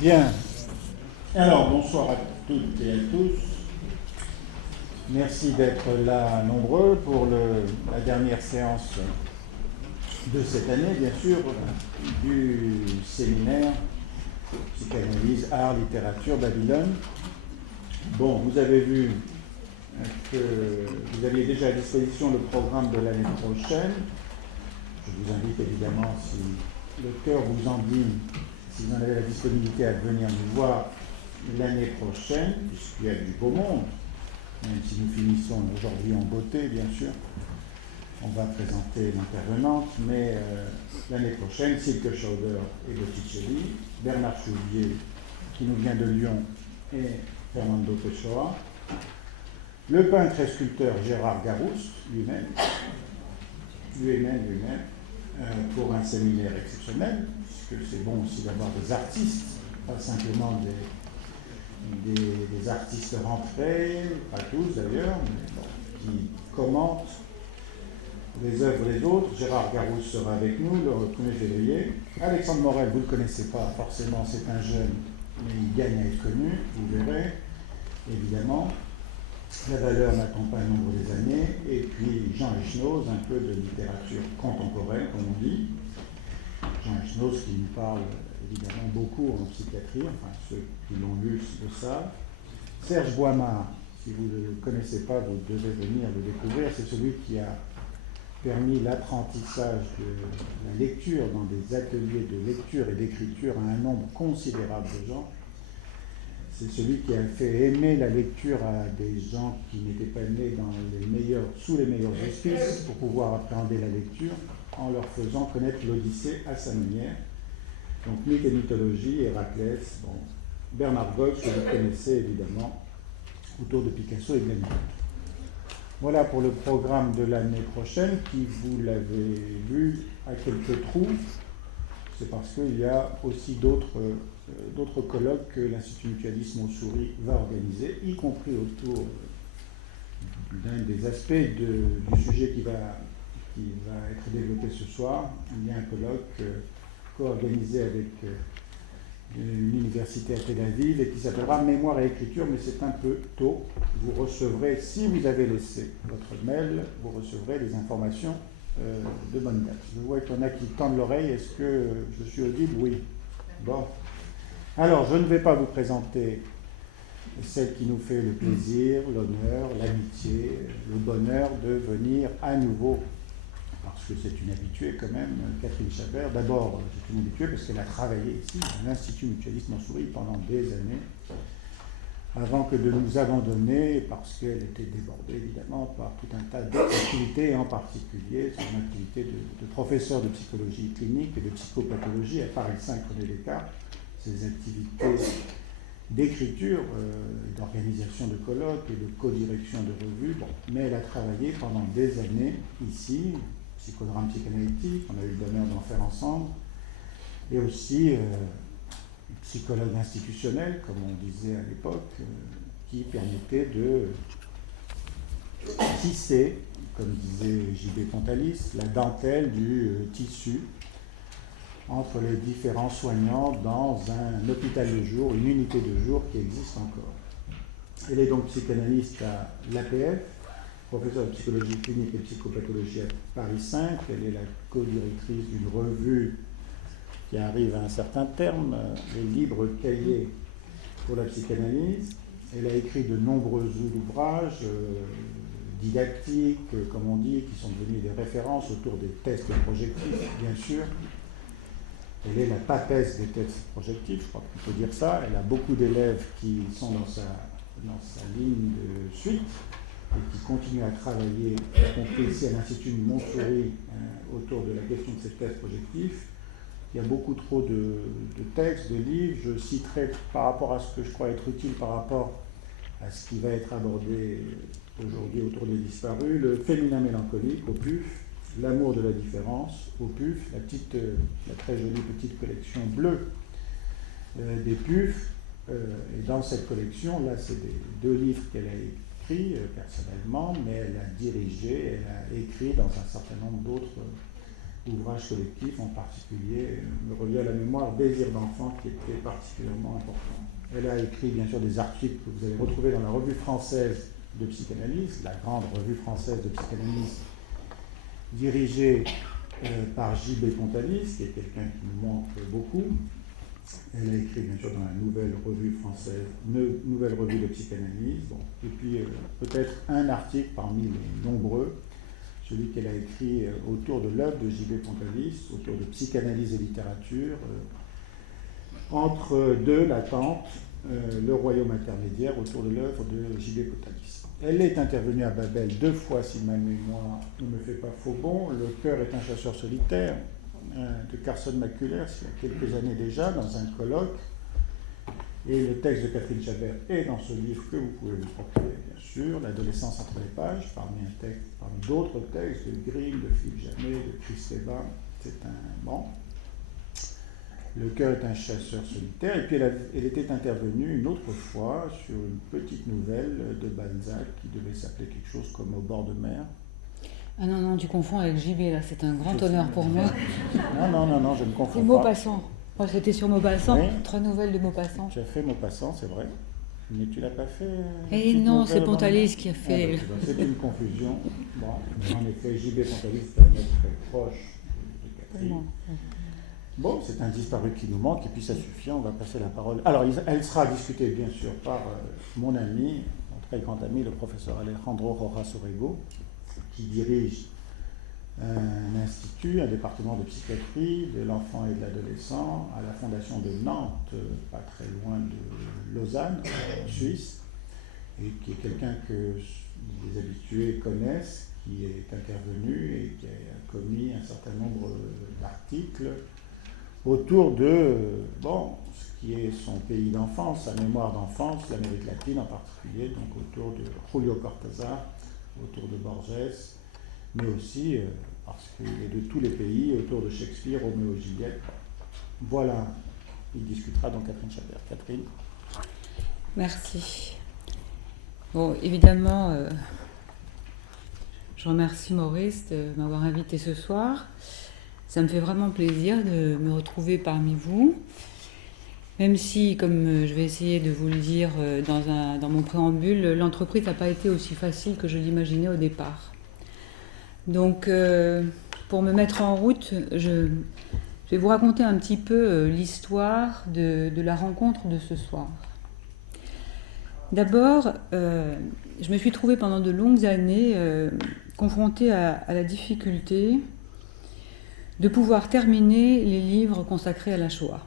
Bien. Alors, bonsoir à toutes et à tous. Merci d'être là nombreux pour la dernière séance de cette année, bien sûr, du séminaire Psychanalyse, Art, Littérature, Babylone. Bon, vous avez vu que vous aviez déjà à disposition le programme de l'année prochaine. Je vous invite évidemment, si le cœur vous en dit, si vous en avez la disponibilité, à venir nous voir l'année prochaine, puisqu'il y a du beau monde, même si nous finissons aujourd'hui en beauté, bien sûr. On va présenter l'intervenante, mais l'année prochaine, Silke Schauder et Botticelli, Bernard Chouvier, qui nous vient de Lyon, et Fernando Pessoa, le peintre et sculpteur Gérard Garouste, lui-même, pour un séminaire exceptionnel, puisque c'est bon aussi d'avoir des artistes, pas simplement des artistes rentrés, pas tous d'ailleurs, mais bon, qui commentent les œuvres des autres. Gérard Garouste sera avec nous le 1er février. Alexandre Morel, vous ne le connaissez pas forcément, c'est un jeune, mais il gagne à être connu, vous verrez, évidemment. La valeur n'attend pas le nombre des années. Et puis Jean Echenoz, un peu de littérature contemporaine, comme on dit. Jean Echenoz qui nous parle évidemment beaucoup en psychiatrie, enfin ceux qui l'ont lu le savent. Serge Boimard, si vous ne le connaissez pas, vous devez venir le découvrir. C'est celui qui a permis l'apprentissage de la lecture dans des ateliers de lecture et d'écriture à un nombre considérable de gens. C'est celui qui a fait aimer la lecture à des gens qui n'étaient pas nés sous les meilleurs auspices pour pouvoir appréhender la lecture en leur faisant connaître l'Odyssée à sa manière. Donc mythe et mythologie, Héraclès, bon, Bernard Goethe, que vous connaissez évidemment, autour de Picasso et de Lenin. Voilà pour le programme de l'année prochaine qui, vous l'avez vu, a quelques trous. C'est parce qu'il y a aussi d'autres colloques que l'Institut Mutualisme Montsouris va organiser, y compris autour d'un des aspects du sujet qui va être développé ce soir. Il y a un colloque co-organisé avec une université à Tel Aviv et qui s'appellera Mémoire et écriture, mais c'est un peu tôt. Vous recevrez, si vous avez laissé votre mail, vous recevrez des informations de bonne date. Je vois qu'il y en a qui tendent l'oreille. Est-ce que je suis audible? Oui. Bon. Alors, je ne vais pas vous présenter celle qui nous fait le plaisir, l'honneur, l'amitié, le bonheur de venir à nouveau, parce que c'est une habituée quand même, Catherine Chabert. D'abord, c'est une habituée parce qu'elle a travaillé ici, à l'Institut Mutualiste Montsouris, pendant des années, avant que de nous abandonner, parce qu'elle était débordée évidemment par tout un tas d'autres activités, et en particulier son activité de professeur de psychologie clinique et de psychopathologie à Paris 5 René Descartes, ses activités d'écriture, d'organisation de colloques et de co-direction de revues. Bon, mais elle a travaillé pendant des années ici, psychodrame psychanalytique, on a eu le bonheur d'en faire ensemble, et aussi psychologue institutionnel, comme on disait à l'époque, qui permettait de tisser, comme disait J.B. Pontalis, la dentelle du tissu entre les différents soignants dans un hôpital de jour, une unité de jour qui existe encore. Elle est donc psychanalyste à l'APF, professeure de psychologie clinique et psychopathologie à Paris 5. Elle est la co-directrice d'une revue qui arrive à un certain terme, les Libres Cahiers pour la psychanalyse. Elle a écrit de nombreux ouvrages didactiques, comme on dit, qui sont devenus des références autour des tests projectifs, bien sûr. Elle est la papesse des tests projectifs, je crois qu'on peut dire ça. Elle a beaucoup d'élèves qui sont dans sa ligne de suite et qui continuent à travailler, y compris ici à l'Institut Montsouris, autour de la question de ces tests projectifs. Il y a beaucoup trop de textes, de livres. Je citerai par rapport à ce que je crois être utile par rapport à ce qui va être abordé aujourd'hui autour des disparus, le féminin mélancolique au PUF, l'amour de la différence au PUF, la très jolie petite collection bleue des PUF. Et dans cette collection, là, c'est deux livres qu'elle a écrits personnellement, mais elle a dirigé, elle a écrit dans un certain nombre d'autres ouvrage collectif, en particulier, me revient à la mémoire Désir d'enfant, qui était particulièrement important. Elle a écrit bien sûr des articles que vous allez retrouver dans la revue française de psychanalyse, la grande revue française de psychanalyse, dirigée par J.B. Pontalis, qui est quelqu'un qui nous manque beaucoup. Elle a écrit bien sûr dans la nouvelle revue française, nouvelle revue de psychanalyse. Bon. Et puis peut-être un article parmi les nombreux, celui qu'elle a écrit autour de l'œuvre de J.B. Pontalis, autour de psychanalyse et littérature, entre deux, l'attente, le royaume intermédiaire, autour de l'œuvre de J.B. Pontalis. Elle est intervenue à Babel 2 fois, si ma mémoire ne me fait pas faux bon. Le cœur est un chasseur solitaire, de Carson McCullers, il y a quelques années déjà, dans un colloque. Et le texte de Catherine Chabert est dans ce livre que vous pouvez vous procurer, bien sûr, L'adolescence entre les pages, parmi d'autres textes de Grimm, de Philippe Jamet, de Kristeva. C'est un bon. Le cœur est un chasseur solitaire. Et puis elle était intervenue une autre fois sur une petite nouvelle de Balzac qui devait s'appeler quelque chose comme Au bord de mer. Ah non, tu confonds avec JB, là, c'est un grand honneur pour moi. Non, je ne confonds pas. C'est Maupassant. Moi, c'était sur Maupassant, oui. 3 nouvelles de Maupassant. Tu as fait Maupassant, c'est vrai. Mais tu l'as pas fait. Et non, c'est Pontalis qui a fait. Ah, c'est une confusion. Bon, en effet, J.B. Pontalis est un être très proche de Catherine. Bon, c'est un disparu qui nous manque, et puis ça suffit, on va passer la parole. Alors, elle sera discutée, bien sûr, par mon ami, mon très grand ami, le professeur Alejandro Rojas Orrego, qui dirige un institut, un département de psychiatrie de l'enfant et de l'adolescent à la fondation de Nantes, pas très loin de Lausanne, en Suisse, et qui est quelqu'un que les habitués connaissent, qui est intervenu et qui a commis un certain nombre d'articles autour de ce qui est son pays d'enfance, sa mémoire d'enfance, l'Amérique latine en particulier, donc autour de Julio Cortázar, autour de Borges, mais aussi, parce qu'il est de tous les pays, autour de Shakespeare, Roméo et Juliette. Voilà, il discutera donc Catherine Chabert. Catherine. Merci. Bon, évidemment, je remercie Maurice de m'avoir invité ce soir. Ça me fait vraiment plaisir de me retrouver parmi vous, même si, comme je vais essayer de vous le dire dans mon préambule, l'entreprise n'a pas été aussi facile que je l'imaginais au départ. Donc, pour me mettre en route, je vais vous raconter un petit peu l'histoire de la rencontre de ce soir. D'abord, je me suis trouvée pendant de longues années confrontée à la difficulté de pouvoir terminer les livres consacrés à la Shoah.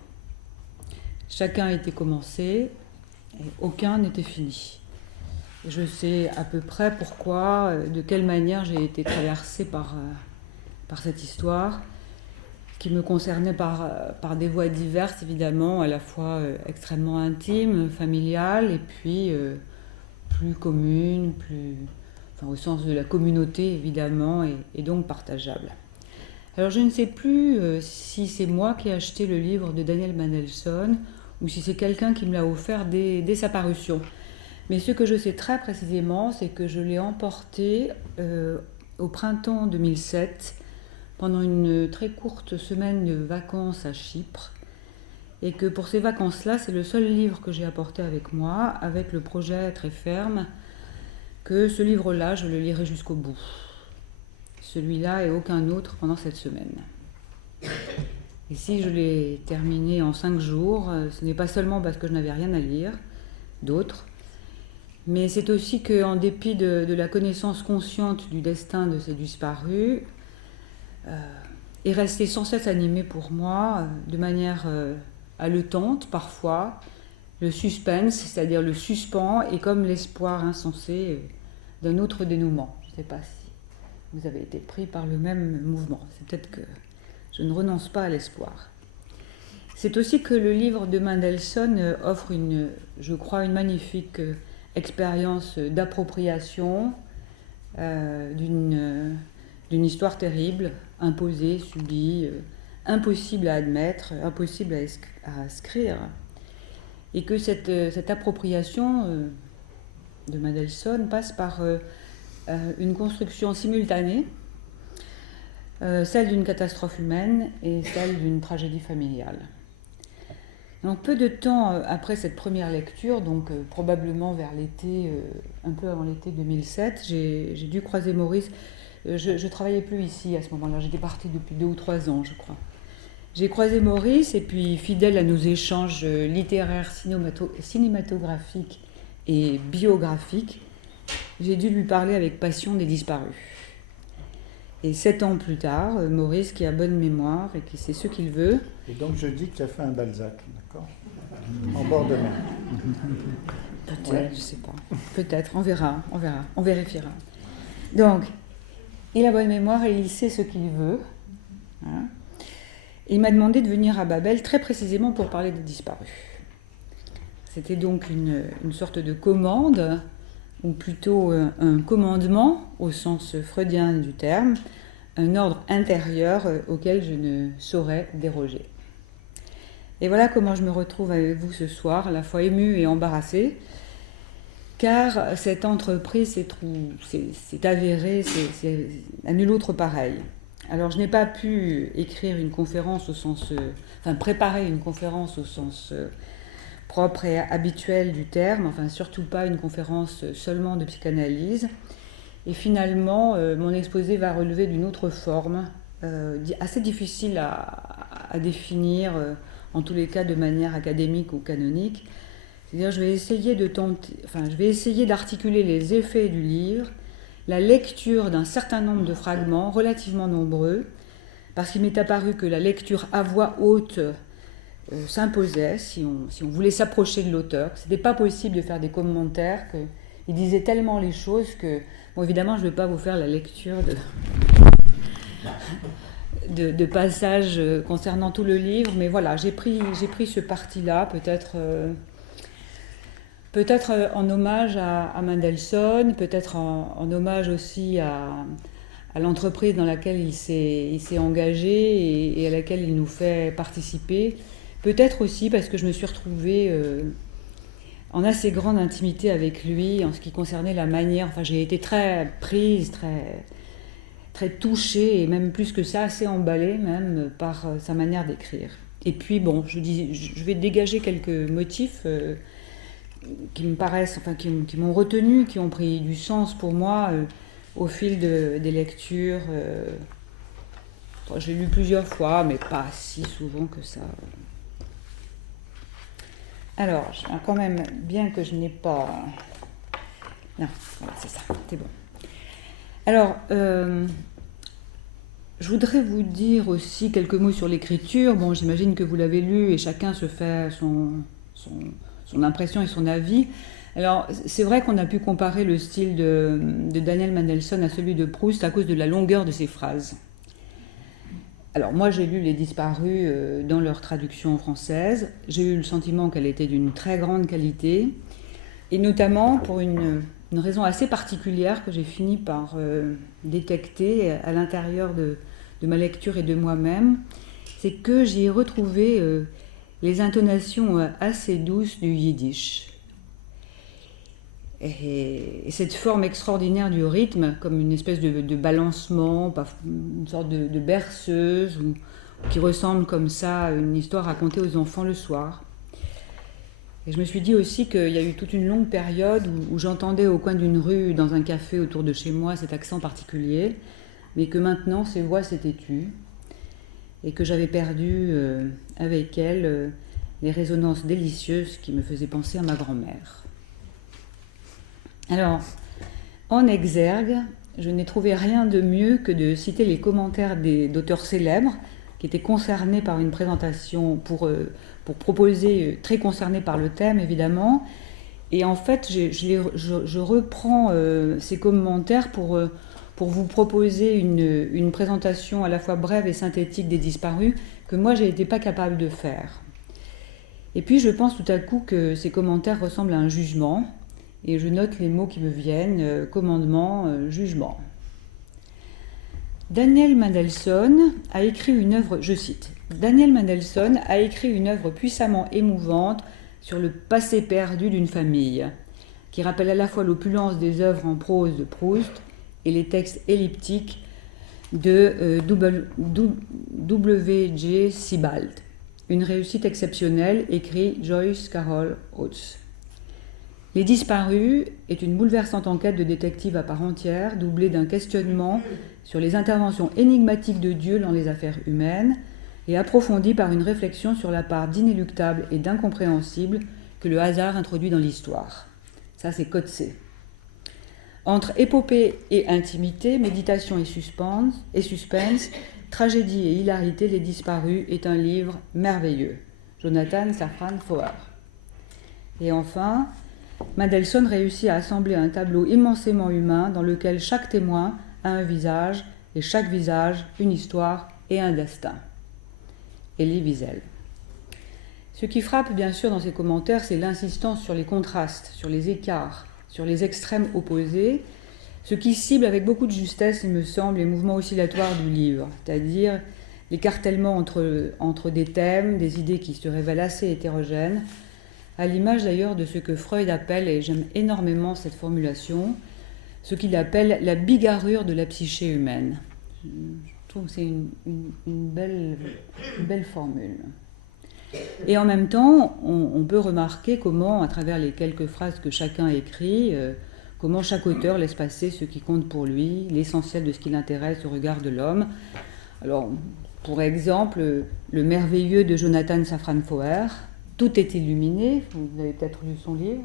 Chacun était commencé et aucun n'était fini. Je sais à peu près pourquoi, de quelle manière j'ai été traversée par cette histoire, qui me concernait par des voies diverses, évidemment, à la fois extrêmement intimes, familiales, et puis plus communes, au sens de la communauté, évidemment, et donc partageables. Alors je ne sais plus si c'est moi qui ai acheté le livre de Daniel Mendelssohn ou si c'est quelqu'un qui me l'a offert dès sa parution. Mais ce que je sais très précisément, c'est que je l'ai emporté au printemps 2007 pendant une très courte semaine de vacances à Chypre et que pour ces vacances-là, c'est le seul livre que j'ai apporté avec moi, avec le projet très ferme que ce livre-là, je le lirai jusqu'au bout. Celui-là et aucun autre pendant cette semaine. Et si je l'ai terminé en 5 jours, ce n'est pas seulement parce que je n'avais rien à lire, d'autres, mais c'est aussi qu'en dépit de la connaissance consciente du destin de ces disparus, est resté sans cesse animé pour moi, de manière haletante parfois, le suspense, c'est-à-dire le suspens, et comme l'espoir insensé d'un autre dénouement. Je ne sais pas si vous avez été pris par le même mouvement. C'est peut-être que je ne renonce pas à l'espoir. C'est aussi que le livre de Mendelssohn offre je crois, une magnifique expérience d'appropriation d'une histoire terrible, imposée, subie, impossible à admettre, impossible à inscrire. Et que cette appropriation de Mendelssohn passe par une construction simultanée celle d'une catastrophe humaine et celle d'une tragédie familiale. Donc peu de temps après cette première lecture, donc probablement vers l'été, un peu avant l'été 2007, j'ai dû croiser Maurice. Je ne travaillais plus ici à ce moment-là, j'étais partie depuis 2 ou 3 ans, je crois. J'ai croisé Maurice et puis, fidèle à nos échanges littéraires, cinématographiques et biographiques, j'ai dû lui parler avec passion des disparus. Et 7 ans plus tard, Maurice, qui a bonne mémoire et qui sait ce qu'il veut... Et donc je dis que tu as fait un Balzac, d'accord ? En bord de mer. Peut-être, ouais. Je ne sais pas. Peut-être, on verra, on vérifiera. Donc, il a bonne mémoire et il sait ce qu'il veut. Hein. Il m'a demandé de venir à Babel très précisément pour parler des disparus. C'était donc une sorte de commande, ou plutôt un commandement au sens freudien du terme, un ordre intérieur auquel je ne saurais déroger. Et voilà comment je me retrouve avec vous ce soir, à la fois émue et embarrassée, car cette entreprise s'est avérée, c'est à nul autre pareil. Alors je n'ai pas pu écrire une conférence au sens, préparer une conférence au sens propre et habituel du terme, surtout pas une conférence seulement de psychanalyse. Et finalement, mon exposé va relever d'une autre forme, assez difficile à définir, en tous les cas de manière académique ou canonique. C'est-à-dire, je vais essayer d'articuler les effets du livre, la lecture d'un certain nombre de fragments, relativement nombreux, parce qu'il m'est apparu que la lecture à voix haute s'imposait, si on voulait s'approcher de l'auteur, que ce n'était pas possible de faire des commentaires, qu'il disait tellement les choses que, bon, évidemment, je ne vais pas vous faire la lecture de passages concernant tout le livre, mais voilà, j'ai pris ce parti-là, peut-être en hommage à Mendelssohn, peut-être en hommage aussi à l'entreprise dans laquelle il s'est engagé et à laquelle il nous fait participer. Peut-être aussi parce que je me suis retrouvée en assez grande intimité avec lui en ce qui concernait la manière. J'ai été très prise, très touchée et même plus que ça, assez emballée même par sa manière d'écrire. Et puis bon, je vais dégager quelques motifs qui me paraissent, qui m'ont retenu, qui ont pris du sens pour moi au fil des lectures. Je l'ai lu plusieurs fois, mais pas si souvent que ça. Alors, quand même, bien que je n'ai pas... Non, voilà, c'est ça, c'est bon. Alors, je voudrais vous dire aussi quelques mots sur l'écriture. Bon, j'imagine que vous l'avez lu et chacun se fait son impression et son avis. Alors, c'est vrai qu'on a pu comparer le style de Daniel Mendelssohn à celui de Proust à cause de la longueur de ses phrases. Alors, moi, j'ai lu Les Disparus dans leur traduction française. J'ai eu le sentiment qu'elle était d'une très grande qualité, et notamment pour une raison assez particulière que j'ai fini par détecter à l'intérieur de ma lecture et de moi-même, c'est que j'y ai retrouvé les intonations assez douces du yiddish. Et cette forme extraordinaire du rythme, comme une espèce de balancement, une sorte de berceuse, qui ressemble comme ça à une histoire racontée aux enfants le soir. Et je me suis dit aussi qu'il y a eu toute une longue période où j'entendais au coin d'une rue, dans un café autour de chez moi, cet accent particulier, mais que maintenant ces voix s'étaient tues, et que j'avais perdu avec elles les résonances délicieuses qui me faisaient penser à ma grand-mère. Alors, en exergue, je n'ai trouvé rien de mieux que de citer les commentaires d'auteurs célèbres qui étaient concernés par une présentation pour proposer, très concernés par le thème évidemment. Et en fait, je reprends ces commentaires pour vous proposer une présentation à la fois brève et synthétique des disparus que moi, je n'étais pas capable de faire. Et puis, je pense tout à coup que ces commentaires ressemblent à un jugement. Et je note les mots qui me viennent, commandement, jugement. Daniel Mendelssohn a écrit une œuvre, je cite, Daniel Mendelssohn a écrit une œuvre puissamment émouvante sur le passé perdu d'une famille, qui rappelle à la fois l'opulence des œuvres en prose de Proust et les textes elliptiques de W.J. Sebald. Une réussite exceptionnelle, écrit Joyce Carol Oates. Les Disparus est une bouleversante enquête de détective à part entière, doublée d'un questionnement sur les interventions énigmatiques de Dieu dans les affaires humaines et approfondie par une réflexion sur la part d'inéluctable et d'incompréhensible que le hasard introduit dans l'histoire. Ça, c'est Coetzee. Entre épopée et intimité, méditation et suspense, tragédie et hilarité, Les Disparus est un livre merveilleux. Jonathan Safran Foer. Et enfin, Mendelssohn réussit à assembler un tableau immensément humain dans lequel chaque témoin a un visage et chaque visage une histoire et un destin. Elie Wiesel. Ce qui frappe bien sûr dans ces commentaires, c'est l'insistance sur les contrastes, sur les écarts, sur les extrêmes opposés, ce qui cible avec beaucoup de justesse, il me semble, les mouvements oscillatoires du livre, c'est-à-dire l'écartèlement entre des thèmes, des idées qui se révèlent assez hétérogènes, à l'image d'ailleurs de ce que Freud appelle, et j'aime énormément cette formulation, ce qu'il appelle la bigarrure de la psyché humaine. Je trouve que c'est une belle formule. Et en même temps, on peut remarquer comment, à travers les quelques phrases que chacun écrit, comment chaque auteur laisse passer ce qui compte pour lui, l'essentiel de ce qui l'intéresse au regard de l'homme. Alors, pour exemple, le merveilleux de Jonathan Safran Foer, Tout est illuminé, vous avez peut-être lu son livre,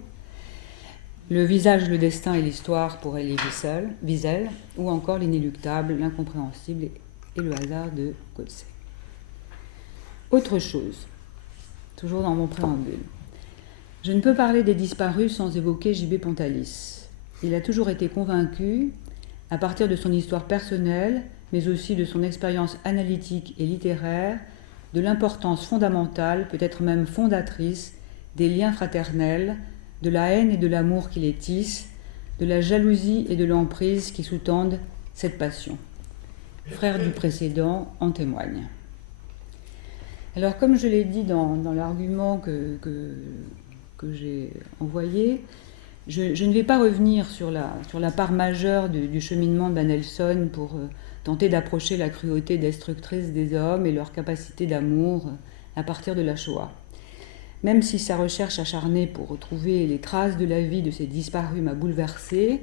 Le visage, le destin et l'histoire pour Elie Wiesel, ou encore L'inéluctable, l'incompréhensible et le hasard de Coetzee. Autre chose, toujours dans mon préambule. Je ne peux parler des Disparus sans évoquer J.B. Pontalis. Il a toujours été convaincu, à partir de son histoire personnelle, mais aussi de son expérience analytique et littéraire, de l'importance fondamentale, peut-être même fondatrice, des liens fraternels, de la haine et de l'amour qui les tissent, de la jalousie et de l'emprise qui sous-tendent cette passion. Frère du précédent en témoigne. Alors, comme je l'ai dit dans l'argument que j'ai envoyé, je ne vais pas revenir sur la part majeure du cheminement de Mendelssohn pour tenter d'approcher la cruauté destructrice des hommes et leur capacité d'amour à partir de la Shoah. Même si sa recherche acharnée pour retrouver les traces de la vie de ces disparus m'a bouleversée,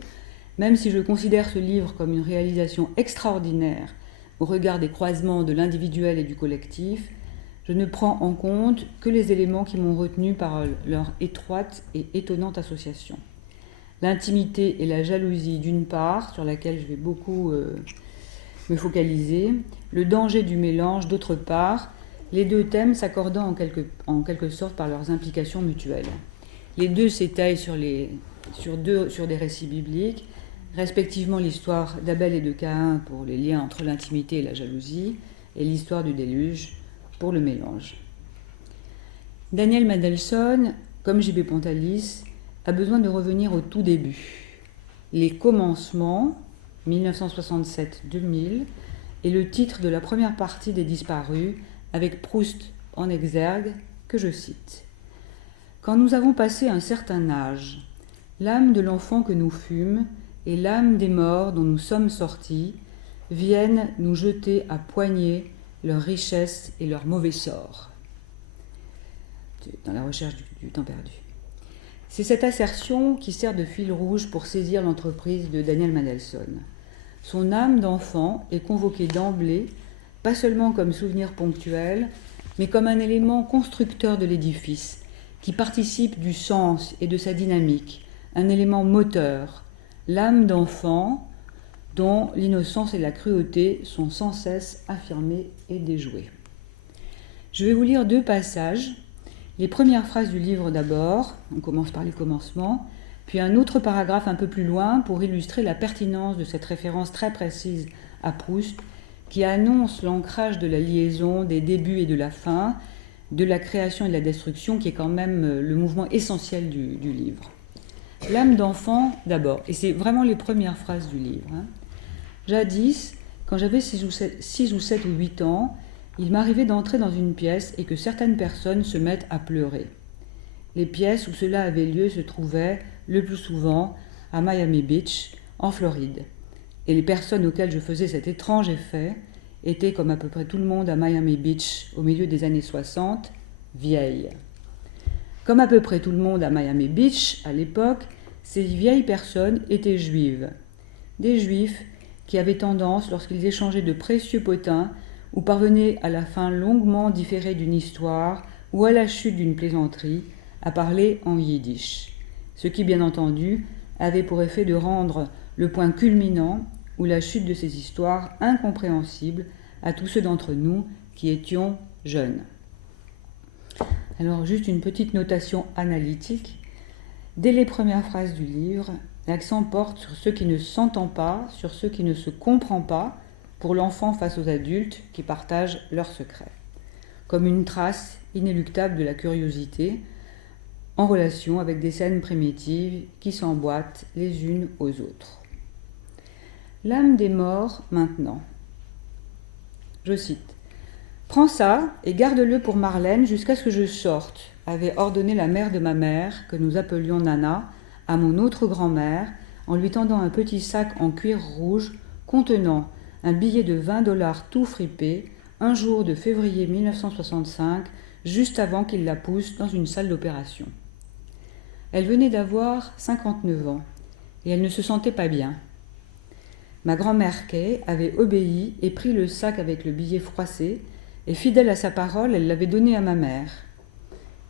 même si je considère ce livre comme une réalisation extraordinaire au regard des croisements de l'individuel et du collectif, je ne prends en compte que les éléments qui m'ont retenu par leur étroite et étonnante association. L'intimité et la jalousie d'une part, sur laquelle je vais beaucoup me focaliser, le danger du mélange d'autre part, les deux thèmes s'accordant en quelque sorte par leurs implications mutuelles. Les deux s'étayent sur des récits bibliques, respectivement l'histoire d'Abel et de Caïn pour les liens entre l'intimité et la jalousie, et l'histoire du déluge pour le mélange. Daniel Mendelssohn, comme J.B. Pontalis, a besoin de revenir au tout début. Les commencements, 1967-2000, est le titre de la première partie des Disparus, avec Proust en exergue, que je cite. Quand nous avons passé un certain âge, l'âme de l'enfant que nous fûmes et l'âme des morts dont nous sommes sortis viennent nous jeter à poignées leur richesse et leur mauvais sort. Dans la recherche du temps perdu. C'est cette assertion qui sert de fil rouge pour saisir l'entreprise de Daniel Mendelssohn. Son âme d'enfant est convoquée d'emblée, pas seulement comme souvenir ponctuel, mais comme un élément constructeur de l'édifice, qui participe du sens et de sa dynamique, un élément moteur, l'âme d'enfant dont l'innocence et la cruauté sont sans cesse affirmées et déjouées. Je vais vous lire deux passages. Les premières phrases du livre d'abord, on commence par les commencements, puis un autre paragraphe un peu plus loin pour illustrer la pertinence de cette référence très précise à Proust, qui annonce l'ancrage de la liaison des débuts et de la fin, de la création et de la destruction, qui est quand même le mouvement essentiel du livre. L'âme d'enfant d'abord, et c'est vraiment les premières phrases du livre. Jadis, quand j'avais 6 ou 7 ou 8 ans, il m'arrivait d'entrer dans une pièce et que certaines personnes se mettent à pleurer. Les pièces où cela avait lieu se trouvaient, le plus souvent, à Miami Beach, en Floride. et les personnes auxquelles je faisais cet étrange effet étaient, comme à peu près tout le monde à Miami Beach au milieu des années 60, vieilles. Comme à peu près tout le monde à Miami Beach, à l'époque, ces vieilles personnes étaient juives. Des juifs qui avaient tendance, lorsqu'ils échangeaient de précieux potins ou parvenaient à la fin longuement différée d'une histoire ou à la chute d'une plaisanterie, à parler en yiddish. Ce qui, bien entendu, avait pour effet de rendre le point culminant ou la chute de ces histoires incompréhensibles à tous ceux d'entre nous qui étions jeunes. Alors, juste une petite notation analytique. Dès les premières phrases du livre, l'accent porte sur ce qui ne s'entend pas, sur ce qui ne se comprend pas pour l'enfant face aux adultes qui partagent leurs secrets, comme une trace inéluctable de la curiosité en relation avec des scènes primitives qui s'emboîtent les unes aux autres. L'âme des morts maintenant. Je cite. « Prends ça et garde-le pour Marlène jusqu'à ce que je sorte », avait ordonné la mère de ma mère, que nous appelions Nana, à mon autre grand-mère, en lui tendant un petit sac en cuir rouge contenant un billet de 20$ tout fripé, un jour de février 1965, juste avant qu'il la pousse dans une salle d'opération. Elle venait d'avoir 59 ans, et elle ne se sentait pas bien. Ma grand-mère Kay avait obéi et pris le sac avec le billet froissé, et fidèle à sa parole, elle l'avait donné à ma mère,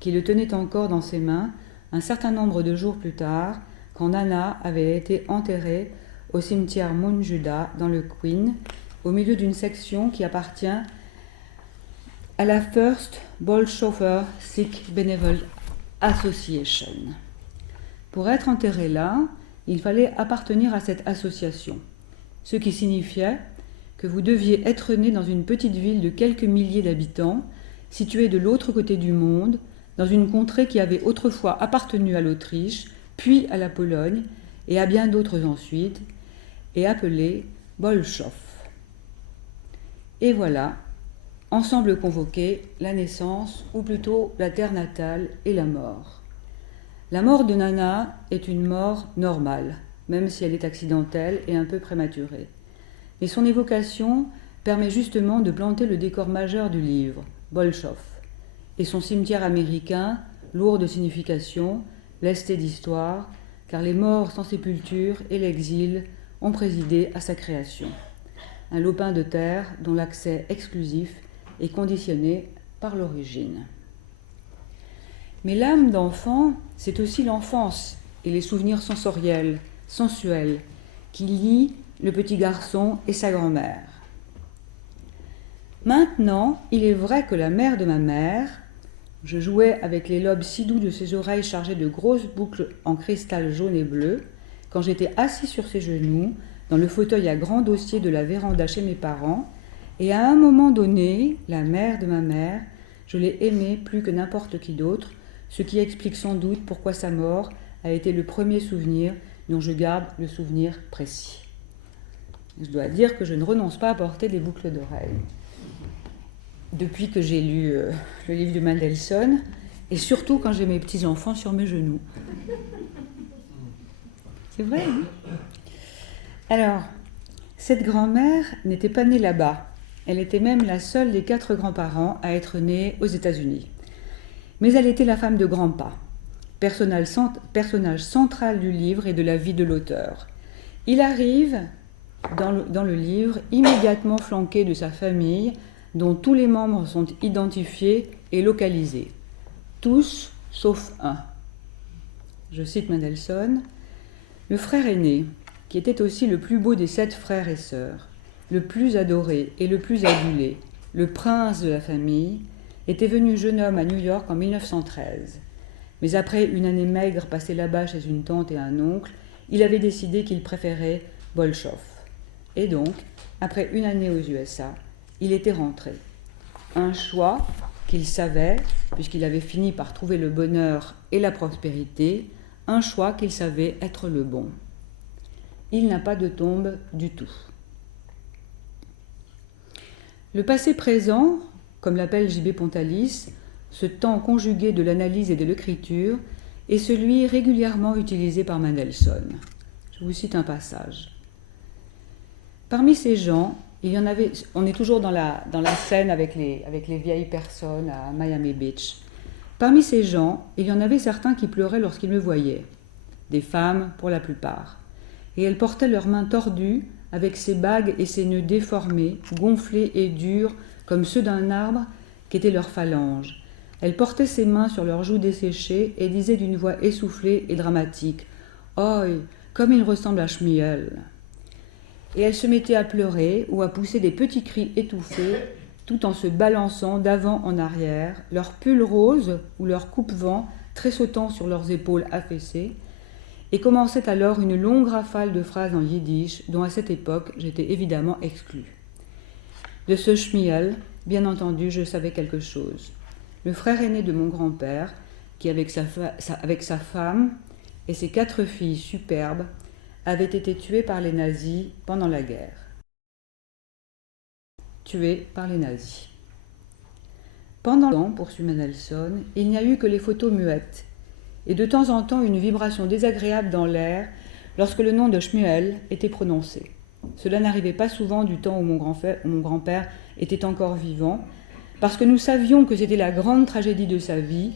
qui le tenait encore dans ses mains un certain nombre de jours plus tard, quand Nana avait été enterrée au cimetière Mount Judah dans le Queen, au milieu d'une section qui appartient à la First Bolshoi Sikh Benevolent Association. Pour être enterré là, il fallait appartenir à cette association, ce qui signifiait que vous deviez être né dans une petite ville de quelques milliers d'habitants, située de l'autre côté du monde, dans une contrée qui avait autrefois appartenu à l'Autriche, puis à la Pologne, et à bien d'autres ensuite, et appelée Bolchov. Et voilà, ensemble convoqués, la naissance, ou plutôt la terre natale et la mort. La mort de Nana est une mort normale, même si elle est accidentelle et un peu prématurée. Mais son évocation permet justement de planter le décor majeur du livre, Bolchov, et son cimetière américain, lourd de signification, lesté d'histoire, car les morts sans sépulture et l'exil ont présidé à sa création. Un lopin de terre dont l'accès exclusif est conditionné par l'origine. Mais l'âme d'enfant, c'est aussi l'enfance et les souvenirs sensoriels, sensuels, qui lient le petit garçon et sa grand-mère. Maintenant, il est vrai que la mère de ma mère, je jouais avec les lobes si doux de ses oreilles chargées de grosses boucles en cristal jaune et bleu, quand j'étais assis sur ses genoux, dans le fauteuil à grand dossier de la véranda chez mes parents, et à un moment donné, la mère de ma mère, je l'ai aimée plus que n'importe qui d'autre, ce qui explique sans doute pourquoi sa mort a été le premier souvenir dont je garde le souvenir précis. Je dois dire que je ne renonce pas à porter des boucles d'oreilles. Depuis que j'ai lu le livre de Mendelssohn, et surtout quand j'ai mes petits-enfants sur mes genoux. C'est vrai, hein ? Alors, cette grand-mère n'était pas née là-bas. Elle était même la seule des 4 grands-parents à être née aux États-Unis. Mais elle était la femme de Grandpa, personnage central du livre et de la vie de l'auteur. Il arrive, dans le livre, immédiatement flanqué de sa famille, dont tous les membres sont identifiés et localisés. Tous, sauf un. Je cite Mendelssohn. Le frère aîné, qui était aussi le plus beau des 7 frères et sœurs, le plus adoré et le plus adulé, le prince de la famille, était venu jeune homme à New York en 1913. Mais après une année maigre passée là-bas chez une tante et un oncle, il avait décidé qu'il préférait Bolchov. Et donc, après une année aux USA, il était rentré. Un choix qu'il savait, puisqu'il avait fini par trouver le bonheur et la prospérité, un choix qu'il savait être le bon. Il n'a pas de tombe du tout. Le passé présent, comme l'appelle J.B. Pontalis, ce temps conjugué de l'analyse et de l'écriture, est celui régulièrement utilisé par Mendelssohn. Je vous cite un passage. Parmi ces gens, il y en avait, on est toujours dans la scène avec les vieilles personnes à Miami Beach. Parmi ces gens, il y en avait certains qui pleuraient lorsqu'ils me voyaient, des femmes pour la plupart, et elles portaient leurs mains tordues avec ces bagues et ces nœuds déformés, gonflés et durs comme ceux d'un arbre qu'étaient leurs phalanges. Elles portaient ses mains sur leurs joues desséchées et disaient d'une voix essoufflée et dramatique « Oh, comme il ressemble à Shmuel !» Et elles se mettaient à pleurer ou à pousser des petits cris étouffés, tout en se balançant d'avant en arrière, leur pull rose ou leur coupe-vent tressautant sur leurs épaules affaissées, et commençait alors une longue rafale de phrases en yiddish dont à cette époque j'étais évidemment exclue. De ce Shmuel, bien entendu, je savais quelque chose. Le frère aîné de mon grand-père, qui avec sa femme et ses 4 filles superbes, avait été tué par les nazis pendant la guerre. Tué par les nazis. Pendant le temps, poursuit Mendelssohn, il n'y a eu que les photos muettes, et de temps en temps une vibration désagréable dans l'air lorsque le nom de Shmuel était prononcé. Cela n'arrivait pas souvent du temps où mon grand-père était encore vivant, parce que nous savions que c'était la grande tragédie de sa vie,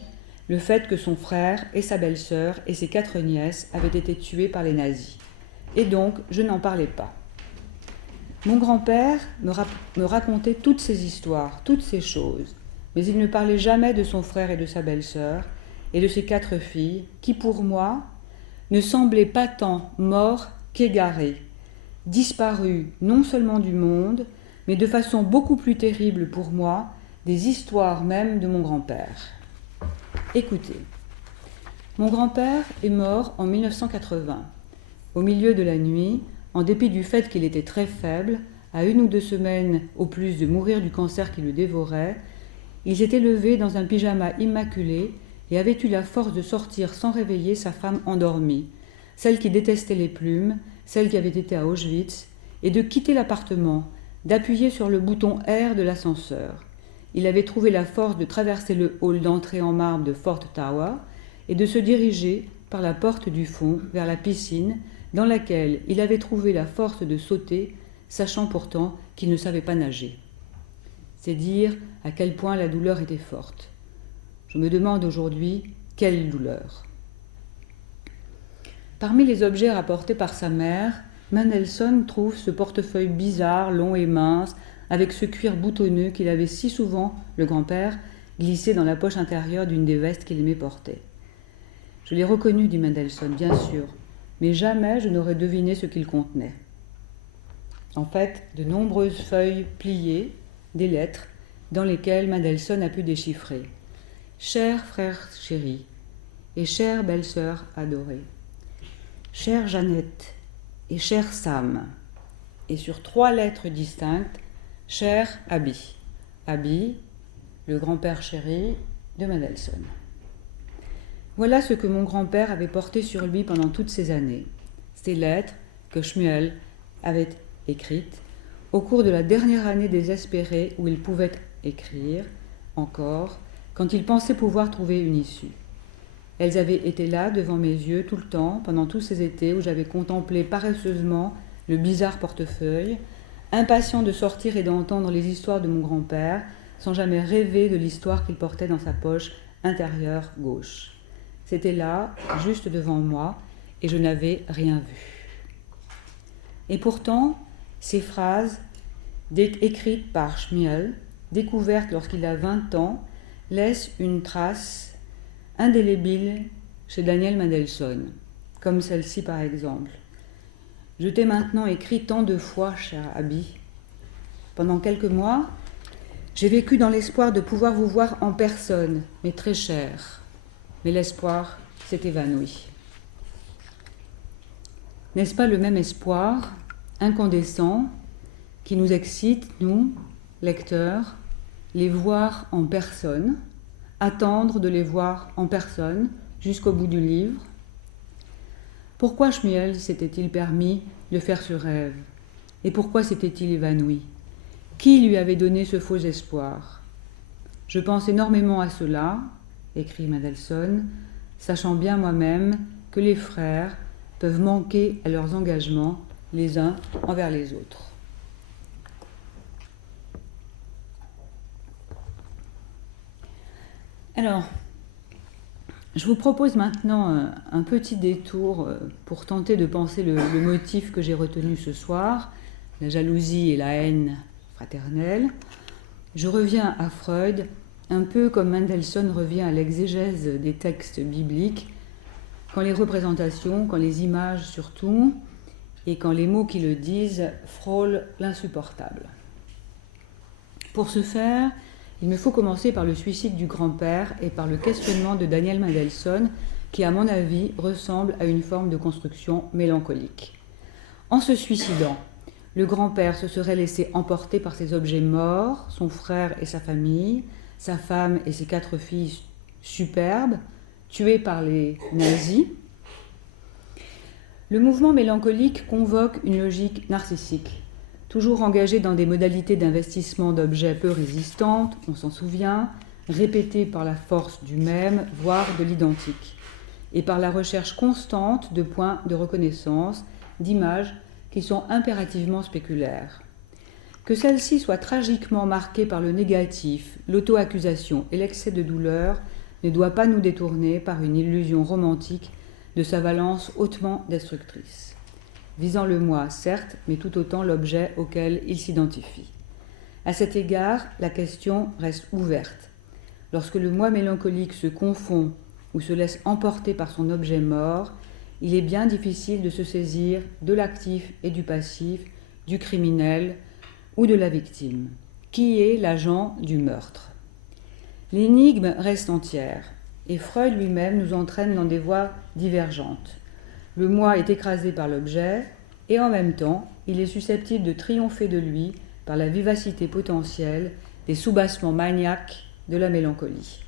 le fait que son frère et sa belle-sœur et ses 4 nièces avaient été tués par les nazis. Et donc, je n'en parlais pas. Mon grand-père me racontait toutes ces histoires, toutes ces choses, mais il ne parlait jamais de son frère et de sa belle-sœur, et de ses 4 filles, qui pour moi ne semblaient pas tant morts qu'égarés, disparus non seulement du monde, mais de façon beaucoup plus terrible pour moi, des histoires même de mon grand-père. Écoutez, mon grand-père est mort en 1980. Au milieu de la nuit, en dépit du fait qu'il était très faible, à 1 ou 2 semaines au plus de mourir du cancer qui le dévorait, il s'était levé dans un pyjama immaculé et avait eu la force de sortir sans réveiller sa femme endormie, celle qui détestait les plumes, celle qui avait été à Auschwitz, et de quitter l'appartement, d'appuyer sur le bouton R de l'ascenseur. Il avait trouvé la force de traverser le hall d'entrée en marbre de Fort Tower et de se diriger par la porte du fond vers la piscine dans laquelle il avait trouvé la force de sauter, sachant pourtant qu'il ne savait pas nager. C'est dire à quel point la douleur était forte. Je me demande aujourd'hui quelle douleur. Parmi les objets rapportés par sa mère, Mendelssohn trouve ce portefeuille bizarre, long et mince, avec ce cuir boutonneux qu'il avait si souvent, le grand-père, glissé dans la poche intérieure d'une des vestes qu'il aimait porter. Je l'ai reconnu, dit Mendelssohn, bien sûr, mais jamais je n'aurais deviné ce qu'il contenait. En fait, de nombreuses feuilles pliées, des lettres, dans lesquelles Mendelssohn a pu déchiffrer « Cher frère chéri et chère belle-sœur adorée, chère Jeannette et chère Sam » et sur 3 lettres distinctes « Cher Abby ». Abby, le grand-père chéri de Mendelssohn. Voilà ce que mon grand-père avait porté sur lui pendant toutes ces années. Ces lettres que Shmuel avait écrites au cours de la dernière année désespérée où il pouvait écrire encore, quand il pensait pouvoir trouver une issue. Elles avaient été là, devant mes yeux, tout le temps, pendant tous ces étés où j'avais contemplé paresseusement le bizarre portefeuille, impatient de sortir et d'entendre les histoires de mon grand-père, sans jamais rêver de l'histoire qu'il portait dans sa poche intérieure gauche. C'était là, juste devant moi, et je n'avais rien vu. Et pourtant, ces phrases, écrites par Shmuel, découvertes lorsqu'il a 20 ans, laissent une trace indélébile chez Daniel Mendelssohn, comme celle-ci par exemple. Je t'ai maintenant écrit tant de fois, cher Abby. Pendant quelques mois, j'ai vécu dans l'espoir de pouvoir vous voir en personne, mais très cher. Mais l'espoir s'est évanoui. N'est-ce pas le même espoir, incandescent, qui nous excite, nous, lecteurs, les voir en personne, attendre de les voir en personne jusqu'au bout du livre? Pourquoi Shmuel s'était-il permis de faire ce rêve? Et pourquoi s'était-il évanoui? Qui lui avait donné ce faux espoir? Je pense énormément à cela, écrit Mendelssohn, sachant bien moi-même que les frères peuvent manquer à leurs engagements les uns envers les autres. Alors, je vous propose maintenant un petit détour pour tenter de penser le motif que j'ai retenu ce soir, la jalousie et la haine fraternelle. Je reviens à Freud, un peu comme Mendelssohn revient à l'exégèse des textes bibliques, quand les représentations, quand les images surtout, et quand les mots qui le disent frôlent l'insupportable. Pour ce faire, il me faut commencer par le suicide du grand-père et par le questionnement de Daniel Mendelssohn, qui, à mon avis, ressemble à une forme de construction mélancolique. En se suicidant, le grand-père se serait laissé emporter par ses objets morts, son frère et sa famille, sa femme et ses 4 filles superbes, tués par les nazis. Le mouvement mélancolique convoque une logique narcissique, toujours engagée dans des modalités d'investissement d'objets peu résistantes, on s'en souvient, répétées par la force du même, voire de l'identique, et par la recherche constante de points de reconnaissance, d'images qui sont impérativement spéculaires. Que celle-ci soit tragiquement marquée par le négatif, l'auto-accusation et l'excès de douleur ne doit pas nous détourner par une illusion romantique de sa valence hautement destructrice. Visant le moi, certes, mais tout autant l'objet auquel il s'identifie. À cet égard, la question reste ouverte. Lorsque le moi mélancolique se confond ou se laisse emporter par son objet mort, il est bien difficile de se saisir de l'actif et du passif, du criminel ou de la victime. Qui est l'agent du meurtre ? L'énigme reste entière, et Freud lui-même nous entraîne dans des voies divergentes. Le moi est écrasé par l'objet, et en même temps, il est susceptible de triompher de lui par la vivacité potentielle des soubassements maniaques de la mélancolie.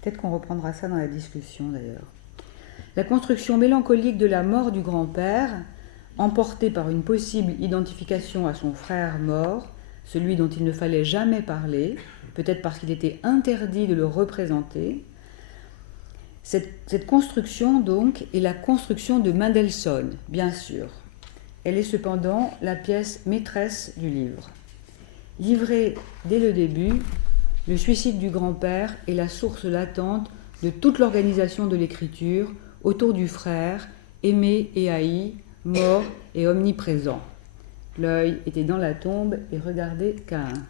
Peut-être qu'on reprendra ça dans la discussion d'ailleurs. La construction mélancolique de la mort du grand-père, emportée par une possible identification à son frère mort, celui dont il ne fallait jamais parler, peut-être parce qu'il était interdit de le représenter. Cette construction, donc, est la construction de Mendelssohn, bien sûr. Elle est cependant la pièce maîtresse du livre. Livré dès le début, le suicide du grand-père est la source latente de toute l'organisation de l'écriture autour du frère, aimé et haï, mort et omniprésent. L'œil était dans la tombe et regardait Caïn.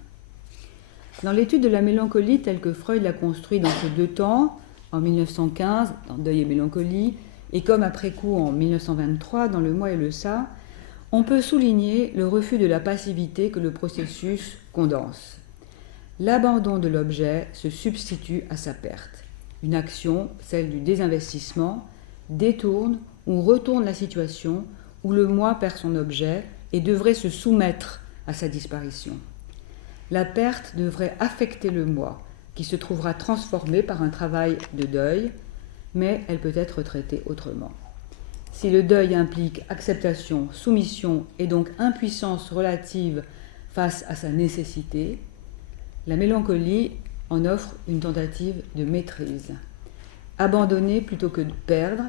Dans l'étude de la mélancolie telle que Freud l'a construite dans ces 2 temps, en 1915, dans Deuil et mélancolie, et comme après coup en 1923, dans Le moi et le ça, on peut souligner le refus de la passivité que le processus condense. L'abandon de l'objet se substitue à sa perte. Une action, celle du désinvestissement, détourne ou retourne la situation où le moi perd son objet et devrait se soumettre à sa disparition. La perte devrait affecter le moi, qui se trouvera transformé par un travail de deuil, mais elle peut être traitée autrement. Si le deuil implique acceptation, soumission et donc impuissance relative face à sa nécessité, la mélancolie en offre une tentative de maîtrise. Abandonner plutôt que de perdre,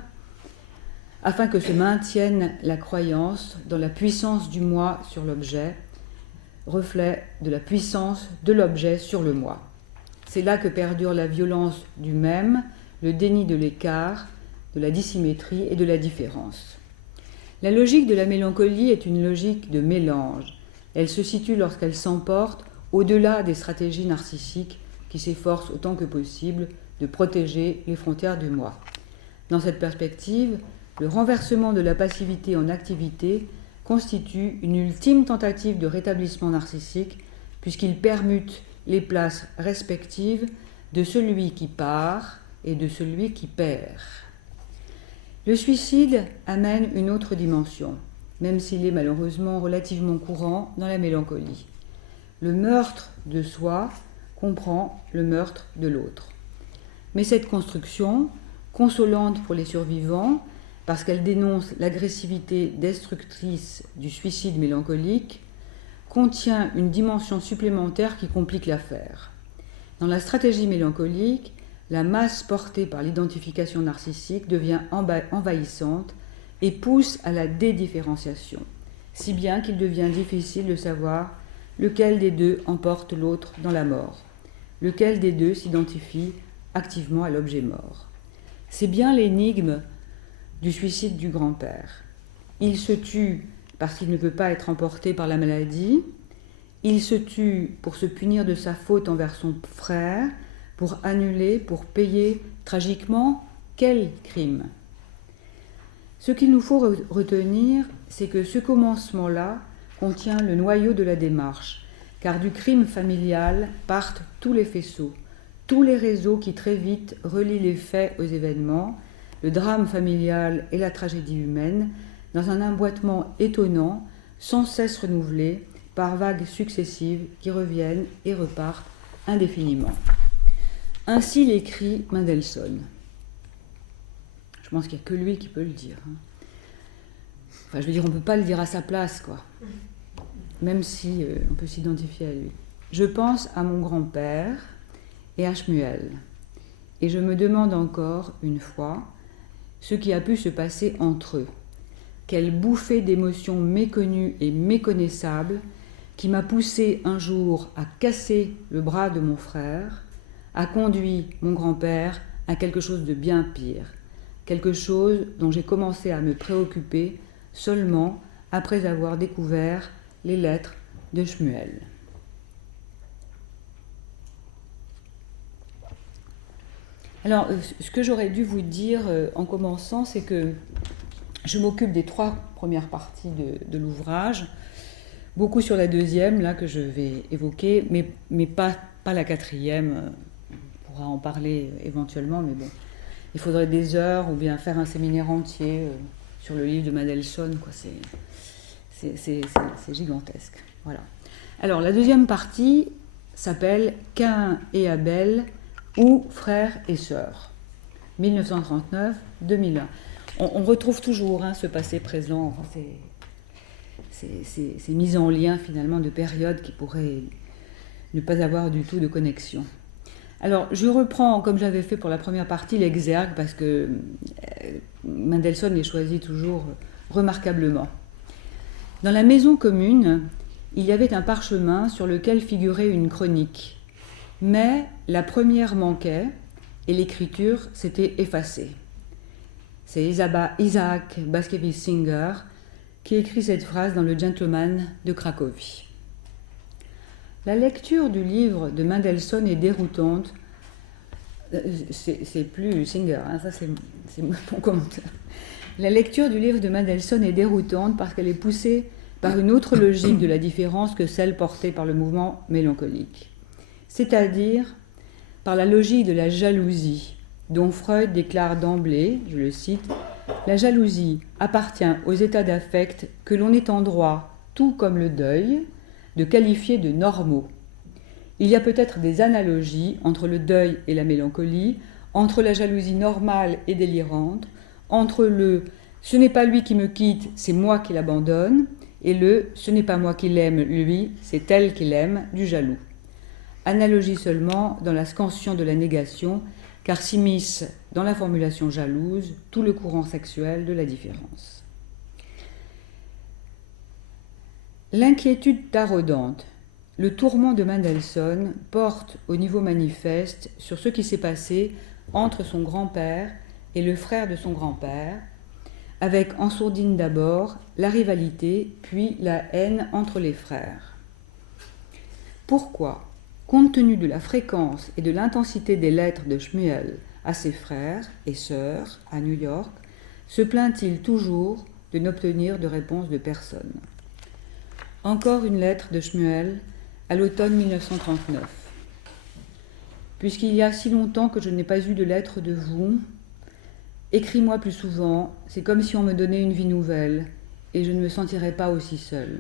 afin que se maintienne la croyance dans la puissance du moi sur l'objet, reflet de la puissance de l'objet sur le moi. C'est là que perdure la violence du même, le déni de l'écart, de la dissymétrie et de la différence. La logique de la mélancolie est une logique de mélange. Elle se situe lorsqu'elle s'emporte au-delà des stratégies narcissiques qui s'efforcent autant que possible de protéger les frontières du moi. Dans cette perspective, le renversement de la passivité en activité constitue une ultime tentative de rétablissement narcissique puisqu'il permute les places respectives de celui qui part et de celui qui perd. Le suicide amène une autre dimension, même s'il est malheureusement relativement courant dans la mélancolie. Le meurtre de soi comprend le meurtre de l'autre. Mais cette construction, consolante pour les survivants, parce qu'elle dénonce l'agressivité destructrice du suicide mélancolique, contient une dimension supplémentaire qui complique l'affaire. Dans la stratégie mélancolique, la masse portée par l'identification narcissique devient envahissante et pousse à la dédifférenciation, si bien qu'il devient difficile de savoir lequel des deux emporte l'autre dans la mort, lequel des deux s'identifie activement à l'objet mort. C'est bien l'énigme du suicide du grand-père. Il se tue parce qu'il ne peut pas être emporté par la maladie. Il se tue pour se punir de sa faute envers son frère, pour annuler, pour payer tragiquement quel crime ? Ce qu'il nous faut retenir, c'est que ce commencement-là contient le noyau de la démarche, car du crime familial partent tous les faisceaux, tous les réseaux qui très vite relient les faits aux événements, le drame familial et la tragédie humaine, dans un emboîtement étonnant, sans cesse renouvelé, par vagues successives qui reviennent et repartent indéfiniment. Ainsi l'écrit Mendelssohn. Je pense qu'il n'y a que lui qui peut le dire. Enfin, je veux dire, on ne peut pas le dire à sa place, quoi. Même si on peut s'identifier à lui. Je pense à mon grand-père et à Shmuel. Et je me demande encore, une fois, ce qui a pu se passer entre eux. Quelle bouffée d'émotions méconnues et méconnaissables qui m'a poussé un jour à casser le bras de mon frère, a conduit mon grand-père à quelque chose de bien pire, quelque chose dont j'ai commencé à me préoccuper seulement après avoir découvert les lettres de Shmuel. Alors, ce que j'aurais dû vous dire en commençant, c'est que je m'occupe des 3 premières parties de l'ouvrage, beaucoup sur la deuxième, là, que je vais évoquer, mais pas la 4e. On pourra en parler éventuellement, mais bon, il faudrait des heures ou bien faire un séminaire entier sur le livre de Mendelssohn, quoi. C'est gigantesque. Voilà. Alors, la deuxième partie s'appelle Caïn et Abel ou frères et sœurs, 1939-2001. On retrouve toujours ce passé présent, ces mises en lien finalement de périodes qui pourraient ne pas avoir du tout de connexion. Alors, je reprends, comme j'avais fait pour la première partie, l'exergue, parce que Mendelssohn les choisit toujours remarquablement. Dans la maison commune, il y avait un parchemin sur lequel figurait une chronique. Mais la première manquait et l'écriture s'était effacée. C'est Isaac Bashevis Singer qui écrit cette phrase dans Le Gentleman de Cracovie. La lecture du livre de Mendelssohn est déroutante. C'est plus Singer, ça c'est mon commentaire. La lecture du livre de Mendelssohn est déroutante parce qu'elle est poussée par une autre logique de la différence que celle portée par le mouvement mélancolique. C'est-à-dire par la logique de la jalousie, dont Freud déclare d'emblée, je le cite, « La jalousie appartient aux états d'affect que l'on est en droit, tout comme le deuil, de qualifier de normaux. Il y a peut-être des analogies entre le deuil et la mélancolie, entre la jalousie normale et délirante, entre le « ce n'est pas lui qui me quitte, c'est moi qui l'abandonne » et le « ce n'est pas moi qui l'aime, lui, c'est elle qui l'aime » du jaloux. Analogie seulement dans la scansion de la négation, car s'immisce dans la formulation jalouse tout le courant sexuel de la différence. L'inquiétude taraudante, le tourment de Mendelssohn porte au niveau manifeste sur ce qui s'est passé entre son grand-père et le frère de son grand-père, avec en sourdine d'abord la rivalité, puis la haine entre les frères. Pourquoi, compte tenu de la fréquence et de l'intensité des lettres de Shmuel à ses frères et sœurs à New York, se plaint-il toujours de n'obtenir de réponse de personne ? Encore une lettre de Shmuel à l'automne 1939. Puisqu'il y a si longtemps que je n'ai pas eu de lettre de vous, écris-moi plus souvent, c'est comme si on me donnait une vie nouvelle, et je ne me sentirais pas aussi seule.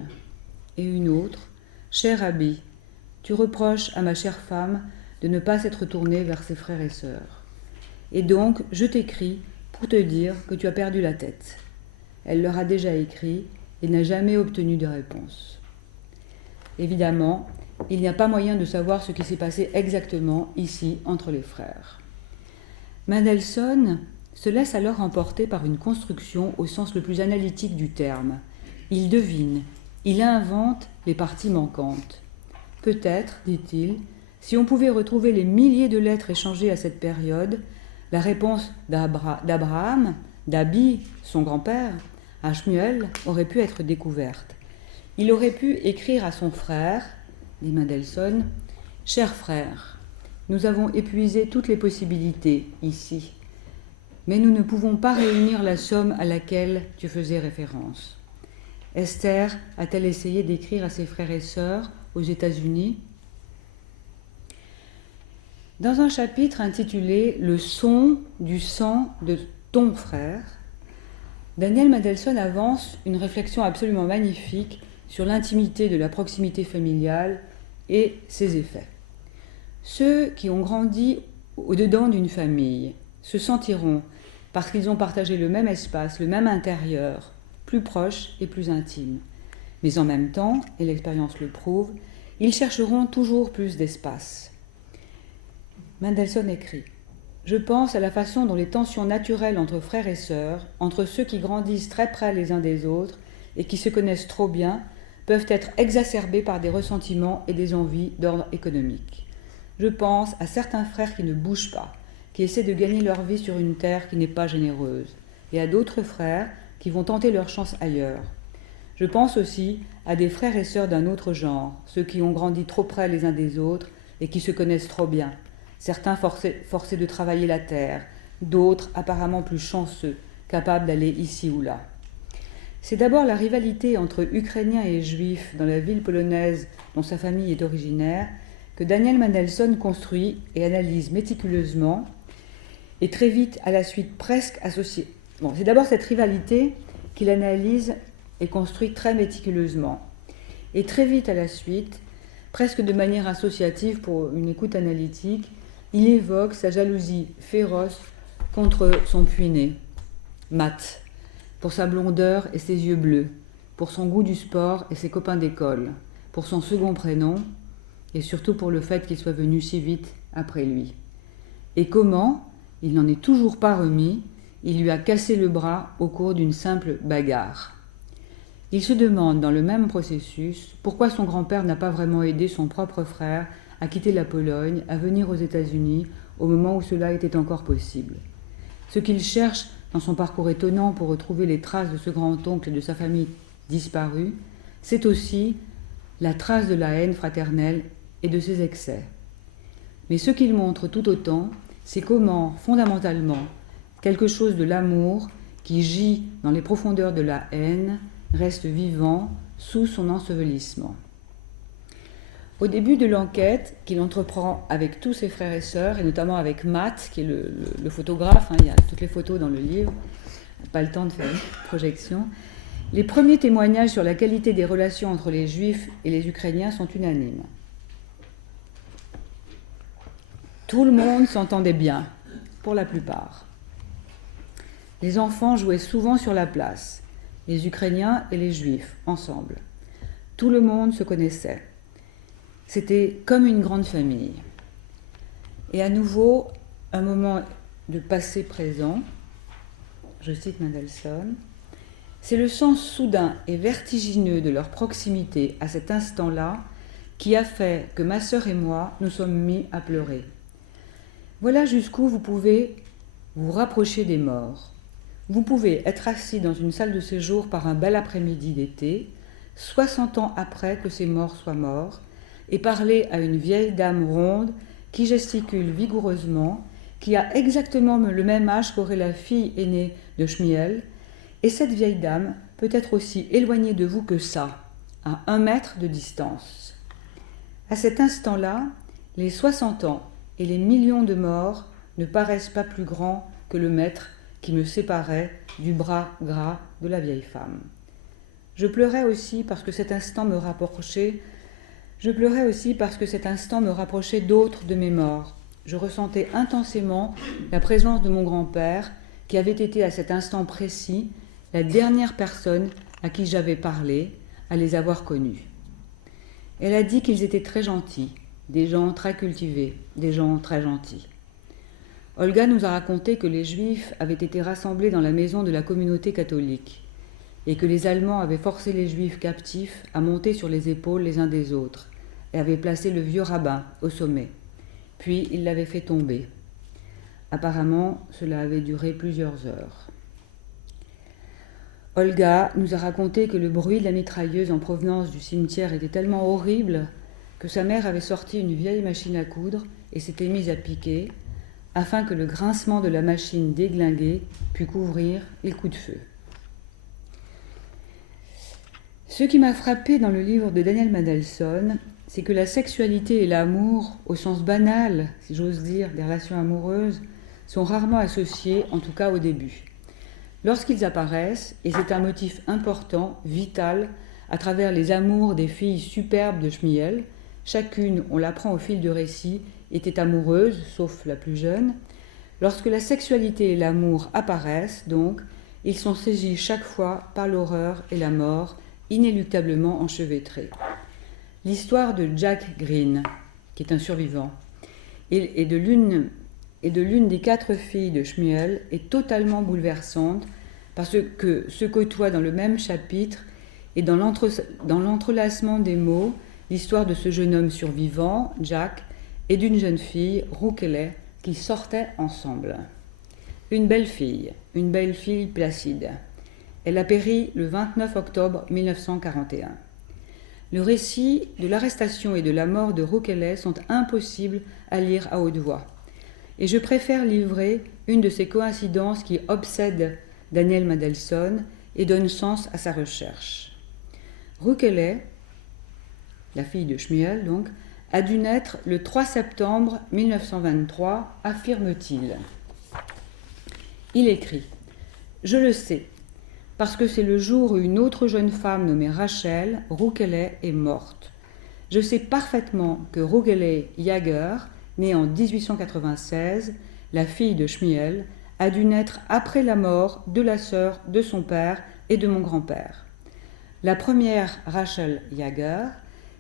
Et une autre, cher Abby, tu reproches à ma chère femme de ne pas s'être tournée vers ses frères et sœurs. Et donc, je t'écris pour te dire que tu as perdu la tête. Elle leur a déjà écrit et n'a jamais obtenu de réponse. Évidemment, il n'y a pas moyen de savoir ce qui s'est passé exactement ici entre les frères. Mendelssohn se laisse alors emporter par une construction au sens le plus analytique du terme. Il devine, il invente les parties manquantes. Peut-être, dit-il, Si on pouvait retrouver les milliers de lettres échangées à cette période, la réponse d'Abraham, d'Abi, son grand-père, à Shmuel aurait pu être découverte. Il aurait pu écrire à son frère, dit Mendelssohn, « Cher frère, nous avons épuisé toutes les possibilités ici, mais nous ne pouvons pas réunir la somme à laquelle tu faisais référence. » Esther a-t-elle essayé d'écrire à ses frères et sœurs aux États-Unis ? Dans un chapitre intitulé « Le son du sang de ton frère », Daniel Mendelssohn avance une réflexion absolument magnifique sur l'intimité de la proximité familiale et ses effets. Ceux qui ont grandi au-dedans d'une famille se sentiront, parce qu'ils ont partagé le même espace, le même intérieur, plus proches et plus intimes. Mais en même temps, et l'expérience le prouve, ils chercheront toujours plus d'espace. Mendelssohn écrit « Je pense à la façon dont les tensions naturelles entre frères et sœurs, entre ceux qui grandissent très près les uns des autres et qui se connaissent trop bien, peuvent être exacerbées par des ressentiments et des envies d'ordre économique. Je pense à certains frères qui ne bougent pas, qui essaient de gagner leur vie sur une terre qui n'est pas généreuse, et à d'autres frères qui vont tenter leur chance ailleurs. Je pense aussi à des frères et sœurs d'un autre genre, ceux qui ont grandi trop près les uns des autres et qui se connaissent trop bien. Certains forcés de travailler la terre, d'autres apparemment plus chanceux, capables d'aller ici ou là. C'est d'abord la rivalité entre Ukrainiens et Juifs dans la ville polonaise dont sa famille est originaire que Daniel Mendelssohn construit et analyse méticuleusement et très vite à la suite presque associée. C'est d'abord cette rivalité qu'il analyse et construit très méticuleusement. Et très vite à la suite, presque de manière associative pour une écoute analytique, il évoque sa jalousie féroce contre son puîné, Matt, pour sa blondeur et ses yeux bleus, pour son goût du sport et ses copains d'école, pour son second prénom, et surtout pour le fait qu'il soit venu si vite après lui. Et comment, il n'en est toujours pas remis, il lui a cassé le bras au cours d'une simple bagarre. Il se demande dans le même processus pourquoi son grand-père n'a pas vraiment aidé son propre frère à quitter la Pologne, à venir aux États-Unis au moment où cela était encore possible. Ce qu'il cherche dans son parcours étonnant pour retrouver les traces de ce grand-oncle et de sa famille disparue, c'est aussi la trace de la haine fraternelle et de ses excès. Mais ce qu'il montre tout autant, c'est comment, fondamentalement, quelque chose de l'amour qui gît dans les profondeurs de la haine reste vivant sous son ensevelissement. Au début de l'enquête qu'il entreprend avec tous ses frères et sœurs, et notamment avec Matt, qui est le photographe, il y a toutes les photos dans le livre, pas le temps de faire des projections, les premiers témoignages sur la qualité des relations entre les Juifs et les Ukrainiens sont unanimes. Tout le monde s'entendait bien, pour la plupart. Les enfants jouaient souvent sur la place, les Ukrainiens et les Juifs, ensemble. Tout le monde se connaissait. C'était comme une grande famille. Et à nouveau, un moment de passé-présent, je cite Mendelssohn, c'est le sens soudain et vertigineux de leur proximité à cet instant-là qui a fait que ma sœur et moi nous sommes mis à pleurer. Voilà jusqu'où vous pouvez vous rapprocher des morts. Vous pouvez être assis dans une salle de séjour par un bel après-midi d'été, 60 ans après que ces morts soient morts, et parler à une vieille dame ronde qui gesticule vigoureusement, qui a exactement le même âge qu'aurait la fille aînée de Shmuel, et cette vieille dame peut être aussi éloignée de vous que ça, à 1 mètre de distance. À cet instant-là, les 60 ans et les millions de morts ne paraissent pas plus grands que le mètre qui me séparait du bras gras de la vieille femme. Je pleurais aussi parce que cet instant me rapprochait d'autres de mes morts. Je ressentais intensément la présence de mon grand-père, qui avait été à cet instant précis la dernière personne à qui j'avais parlé, à les avoir connus. Elle a dit qu'ils étaient très gentils, des gens très cultivés, des gens très gentils. Olga nous a raconté que les Juifs avaient été rassemblés dans la maison de la communauté catholique et que les Allemands avaient forcé les Juifs captifs à monter sur les épaules les uns des autres, et avait placé le vieux rabbin au sommet. Puis il l'avait fait tomber. Apparemment, cela avait duré plusieurs heures. Olga nous a raconté que le bruit de la mitrailleuse en provenance du cimetière était tellement horrible que sa mère avait sorti une vieille machine à coudre et s'était mise à piquer afin que le grincement de la machine déglinguée pût couvrir les coups de feu. Ce qui m'a frappé dans le livre de Daniel Mandelson, c'est que la sexualité et l'amour, au sens banal, si j'ose dire, des relations amoureuses, sont rarement associés, en tout cas au début. Lorsqu'ils apparaissent, et c'est un motif important, vital, à travers les amours des filles superbes de Schmiel, chacune, on l'apprend au fil du récit, était amoureuse, sauf la plus jeune. Lorsque la sexualité et l'amour apparaissent, donc, ils sont saisis chaque fois par l'horreur et la mort, inéluctablement enchevêtrés. L'histoire de Jack Green, qui est un survivant, et de l'une des 4 filles de Schmiel est totalement bouleversante parce que se côtoient dans le même chapitre et dans l'entrelacement des mots l'histoire de ce jeune homme survivant, Jack, et d'une jeune fille, Rukele, qui sortaient ensemble. Une belle fille placide. Elle a péri le 29 octobre 1941. Le récit de l'arrestation et de la mort de Rukele sont impossibles à lire à haute voix. Et je préfère livrer une de ces coïncidences qui obsèdent Daniel Mandelson et donnent sens à sa recherche. Rukele, la fille de Schmiel donc, a dû naître le 3 septembre 1923, affirme-t-il. Il écrit « Je le sais, parce que c'est le jour où une autre jeune femme nommée Rachel, Rukele, est morte. Je sais parfaitement que Rukele Jaeger, née en 1896, la fille de Schmiel, a dû naître après la mort de la sœur de son père et de mon grand-père. La première, Rachel Jaeger,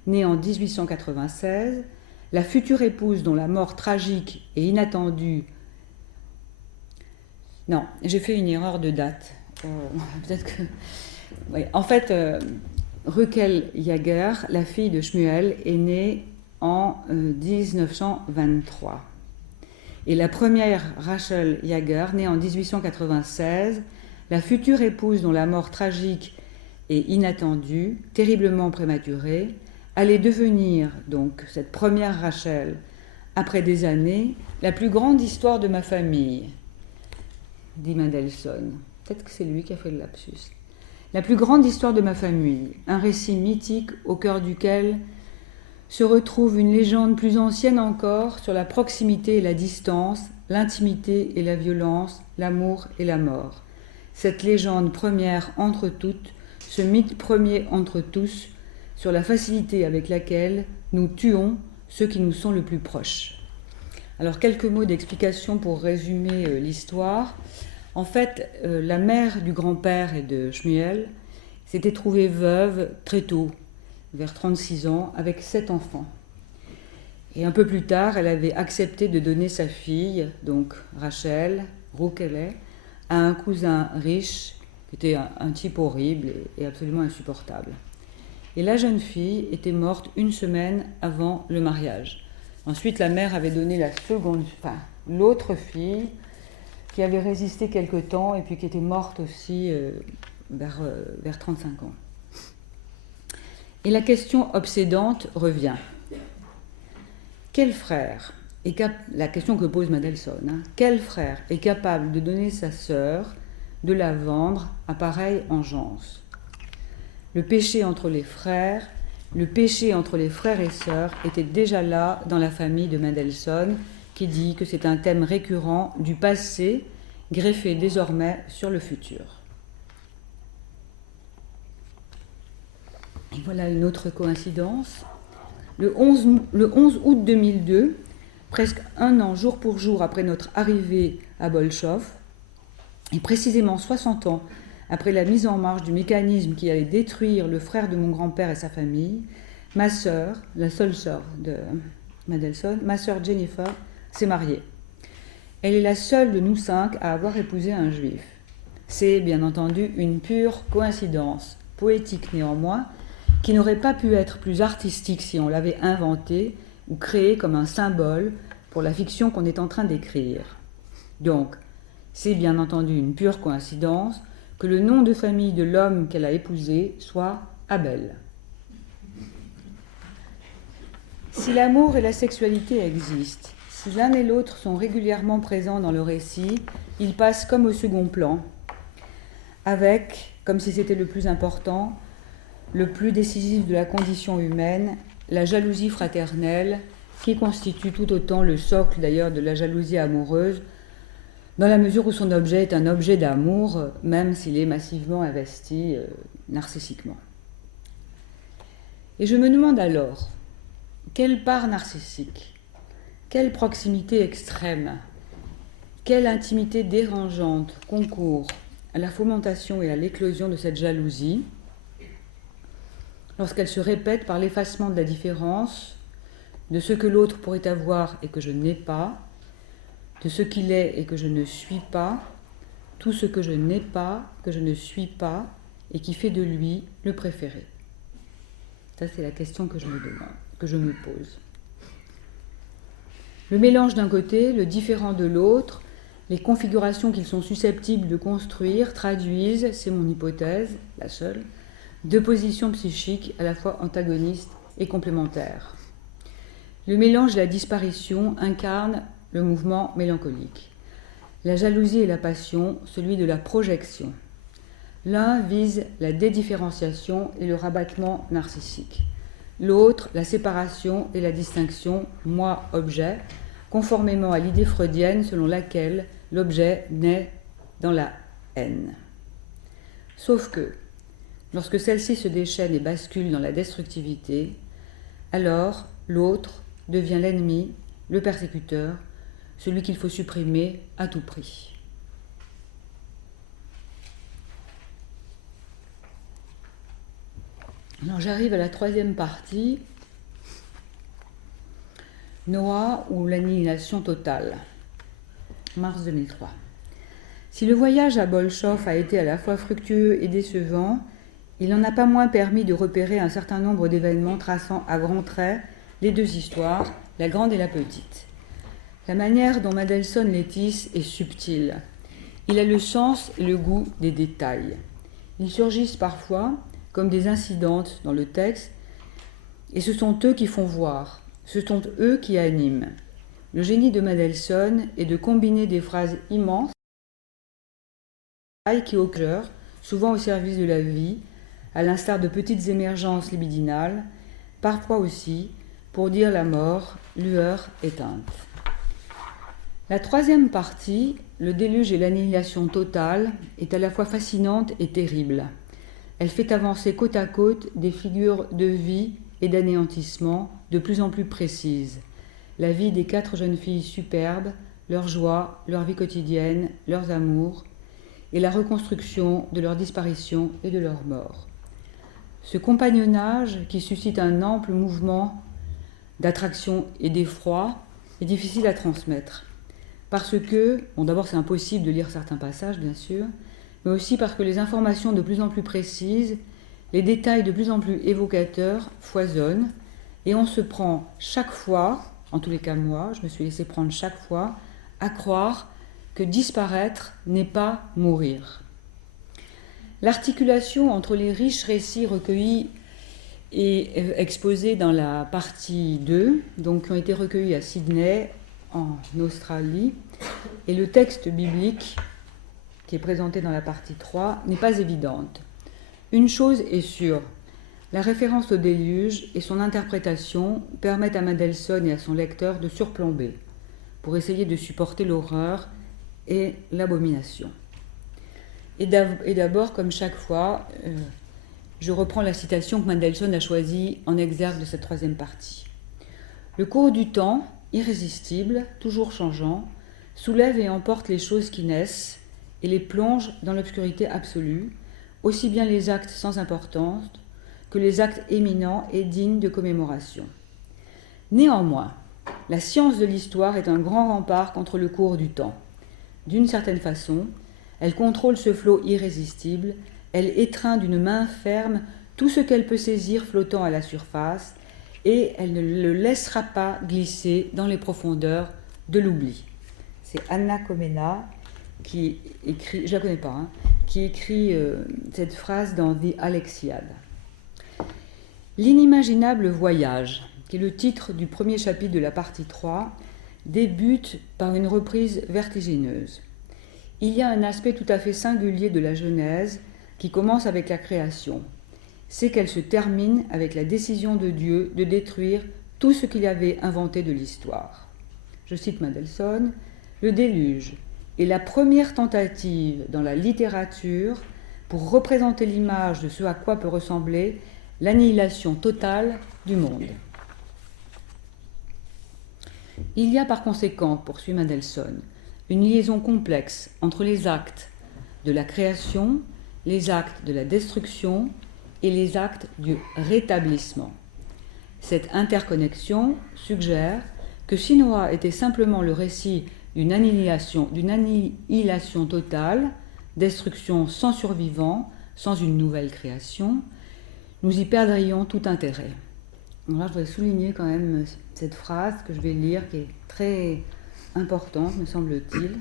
née en 1896, la future épouse dont la mort tragique et inattendue... Non, j'ai fait une erreur de date. Peut-être que... Oui. En fait, Rukele Jaeger, la fille de Schmuel, est née en 1923. Et la première, Rachel Jaeger, née en 1896, la future épouse dont la mort tragique et inattendue, terriblement prématurée, allait devenir, donc, cette première Rachel, après des années, la plus grande histoire de ma famille, dit Mandelson. Peut-être que c'est lui qui a fait le lapsus. La plus grande histoire de ma famille, un récit mythique au cœur duquel se retrouve une légende plus ancienne encore sur la proximité et la distance, l'intimité et la violence, l'amour et la mort. Cette légende première entre toutes, ce mythe premier entre tous, sur la facilité avec laquelle nous tuons ceux qui nous sont le plus proches. Alors, quelques mots d'explication pour résumer l'histoire. En fait, la mère du grand-père et de Schmuel s'était trouvée veuve très tôt, vers 36 ans, avec 7 enfants. Et un peu plus tard, elle avait accepté de donner sa fille, donc Rachel, Rukele, à un cousin riche, qui était un type horrible et absolument insupportable. Et la jeune fille était morte 1 semaine avant le mariage. Ensuite, la mère avait donné l'autre fille, qui avait résisté quelque temps et puis qui était morte aussi vers 35 ans. Et la question obsédante revient. Quel frère la question que pose Mandelson, quel frère est capable de donner sa sœur, de la vendre à pareille engeance? Le péché entre les frères et sœurs était déjà là dans la famille de Mandelson, qui dit que c'est un thème récurrent du passé, greffé désormais sur le futur. Et voilà une autre coïncidence. Le 11 août 2002, presque 1 an jour pour jour après notre arrivée à Bolchov, et précisément 60 ans après la mise en marche du mécanisme qui allait détruire le frère de mon grand-père et sa famille, ma sœur, la seule sœur de Mandelson, ma sœur Jennifer, s'est mariée. Elle est la seule de nous 5 à avoir épousé un juif. C'est, bien entendu, une pure coïncidence, poétique néanmoins, qui n'aurait pas pu être plus artistique si on l'avait inventé ou créé comme un symbole pour la fiction qu'on est en train d'écrire. Donc, c'est bien entendu une pure coïncidence que le nom de famille de l'homme qu'elle a épousé soit Abel. Si l'amour et la sexualité existent, si l'un et l'autre sont régulièrement présents dans le récit, ils passent comme au second plan, avec, comme si c'était le plus important, le plus décisif de la condition humaine, la jalousie fraternelle, qui constitue tout autant le socle d'ailleurs de la jalousie amoureuse, dans la mesure où son objet est un objet d'amour, même s'il est massivement investi narcissiquement. Et je me demande alors, quelle part narcissique, quelle proximité extrême, quelle intimité dérangeante concourt à la fomentation et à l'éclosion de cette jalousie, lorsqu'elle se répète par l'effacement de la différence, de ce que l'autre pourrait avoir et que je n'ai pas, de ce qu'il est et que je ne suis pas, tout ce que je n'ai pas, que je ne suis pas, et qui fait de lui le préféré. Ça, c'est la question que je me demande, que je me pose. Le mélange d'un côté, le différent de l'autre, les configurations qu'ils sont susceptibles de construire traduisent, c'est mon hypothèse, la seule, deux positions psychiques à la fois antagonistes et complémentaires. Le mélange et la disparition incarnent le mouvement mélancolique. La jalousie et la passion, celui de la projection. L'un vise la dédifférenciation et le rabattement narcissique. L'autre, la séparation et la distinction moi-objet, conformément à l'idée freudienne selon laquelle l'objet naît dans la haine. Sauf que, lorsque celle-ci se déchaîne et bascule dans la destructivité, alors l'autre devient l'ennemi, le persécuteur, celui qu'il faut supprimer à tout prix. Alors j'arrive à la troisième partie, Noah ou l'annihilation totale, mars 2003. Si le voyage à Bolchov a été à la fois fructueux et décevant, il n'en a pas moins permis de repérer un certain nombre d'événements traçant à grands traits les deux histoires, la grande et la petite. La manière dont Mendelssohn les tisse est subtile. Il a le sens et le goût des détails. Ils surgissent parfois comme des incidentes dans le texte, et ce sont eux qui font voir, ce sont eux qui animent. Le génie de Mendelssohn est de combiner des phrases immenses qui au cœur, souvent au service de la vie, à l'instar de petites émergences libidinales, parfois aussi pour dire la mort, lueur éteinte. La troisième partie, le déluge et l'annihilation totale, est à la fois fascinante et terrible. Elle fait avancer côte à côte des figures de vie et d'anéantissement de plus en plus précises. La vie des 4 jeunes filles superbes, leurs joies, leur vie quotidienne, leurs amours, et la reconstruction de leur disparition et de leur mort. Ce compagnonnage, qui suscite un ample mouvement d'attraction et d'effroi, est difficile à transmettre. Parce que, bon d'abord c'est impossible de lire certains passages bien sûr, mais aussi parce que les informations de plus en plus précises, les détails de plus en plus évocateurs foisonnent, et on se prend chaque fois, en tous les cas moi, je me suis laissé prendre chaque fois, à croire que disparaître n'est pas mourir. L'articulation entre les riches récits recueillis et exposés dans la partie 2, donc qui ont été recueillis à Sydney, en Australie, et le texte biblique qui est présenté dans la partie 3 n'est pas évidente. Une chose est sûre, la référence au déluge et son interprétation permettent à Mendelssohn et à son lecteur de surplomber, pour essayer de supporter l'horreur et l'abomination. Et d'abord, comme chaque fois, je reprends la citation que Mendelssohn a choisie en exergue de cette troisième partie. Le cours du temps, irrésistible, toujours changeant, soulève et emporte les choses qui naissent et les plonge dans l'obscurité absolue, aussi bien les actes sans importance que les actes éminents et dignes de commémoration. Néanmoins, la science de l'histoire est un grand rempart contre le cours du temps. D'une certaine façon, elle contrôle ce flot irrésistible, elle étreint d'une main ferme tout ce qu'elle peut saisir flottant à la surface, et elle ne le laissera pas glisser dans les profondeurs de l'oubli. C'est Anna Komena qui écrit, je la connais pas, hein, qui écrit cette phrase dans The Alexiad. L'inimaginable voyage, qui est le titre du premier chapitre de la partie 3, débute par une reprise vertigineuse. Il y a un aspect tout à fait singulier de la Genèse qui commence avec la création. C'est qu'elle se termine avec la décision de Dieu de détruire tout ce qu'il avait inventé de l'histoire. Je cite Mendelssohn, « Le déluge est la première tentative dans la littérature pour représenter l'image de ce à quoi peut ressembler l'annihilation totale du monde. » Il y a par conséquent, poursuit Mendelssohn, une liaison complexe entre les actes de la création, les actes de la destruction et les actes du rétablissement. Cette interconnexion suggère que si Noah était simplement le récit d'une annihilation totale, destruction sans survivant, sans une nouvelle création, nous y perdrions tout intérêt. Alors là, je voudrais souligner quand même cette phrase que je vais lire, qui est très importante, me semble-t-il.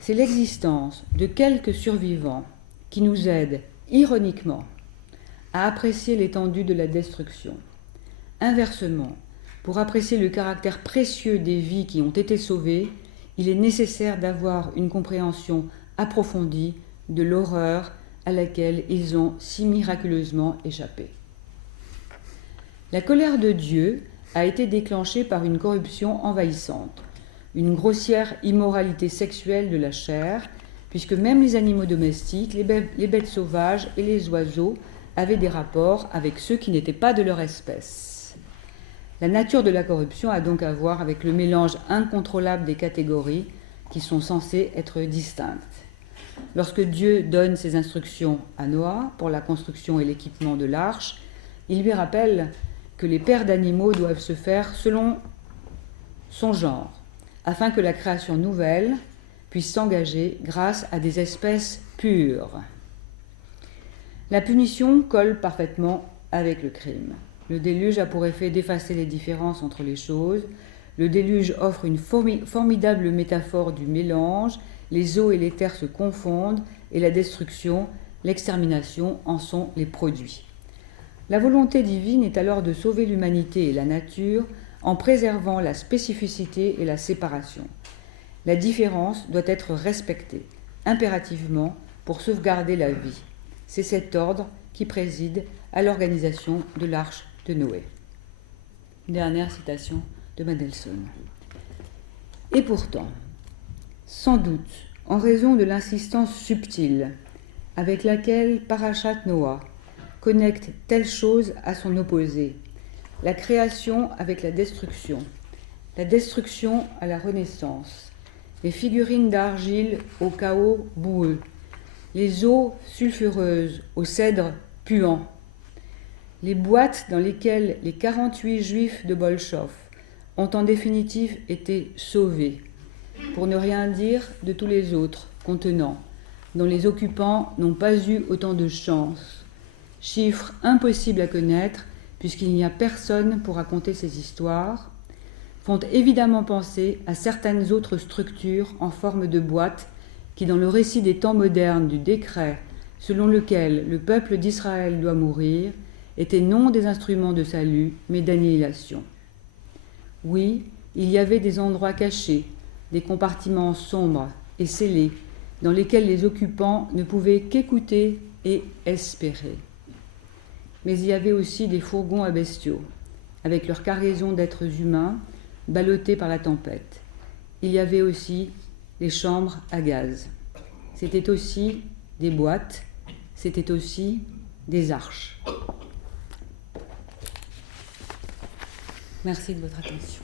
C'est l'existence de quelques survivants qui nous aident, ironiquement, à apprécier l'étendue de la destruction. Inversement, pour apprécier le caractère précieux des vies qui ont été sauvées, il est nécessaire d'avoir une compréhension approfondie de l'horreur à laquelle ils ont si miraculeusement échappé. La colère de Dieu a été déclenchée par une corruption envahissante, une grossière immoralité sexuelle de la chair, puisque même les animaux domestiques, les bêtes sauvages et les oiseaux avaient des rapports avec ceux qui n'étaient pas de leur espèce. La nature de la corruption a donc à voir avec le mélange incontrôlable des catégories qui sont censées être distinctes. Lorsque Dieu donne ses instructions à Noah pour la construction et l'équipement de l'arche, il lui rappelle que les paires d'animaux doivent se faire selon son genre, afin que la création nouvelle puisse s'engager grâce à des espèces pures. La punition colle parfaitement avec le crime. Le déluge a pour effet d'effacer les différences entre les choses. Le déluge offre une formidable métaphore du mélange. Les eaux et les terres se confondent et la destruction, l'extermination en sont les produits. La volonté divine est alors de sauver l'humanité et la nature en préservant la spécificité et la séparation. La différence doit être respectée, impérativement, pour sauvegarder la vie. C'est cet ordre qui préside à l'organisation de l'arche de Noé. Dernière citation de Mendelssohn. Et pourtant, sans doute, en raison de l'insistance subtile avec laquelle Parashat Noah connecte telle chose à son opposé, la création avec la destruction à la renaissance, les figurines d'argile au chaos boueux, les eaux sulfureuses au cèdre puant, les boîtes dans lesquelles les 48 juifs de Bolchov ont en définitive été sauvés, pour ne rien dire de tous les autres contenants, dont les occupants n'ont pas eu autant de chance. Chiffre impossible à connaître, puisqu'il n'y a personne pour raconter ces histoires, font évidemment penser à certaines autres structures en forme de boîte qui, dans le récit des temps modernes du décret selon lequel le peuple d'Israël doit mourir, étaient non des instruments de salut, mais d'annihilation. Oui, il y avait des endroits cachés, des compartiments sombres et scellés, dans lesquels les occupants ne pouvaient qu'écouter et espérer. Mais il y avait aussi des fourgons à bestiaux, avec leur cargaison d'êtres humains, ballottés par la tempête. Il y avait aussi des chambres à gaz. C'était aussi des boîtes, c'était aussi des arches. Merci de votre attention.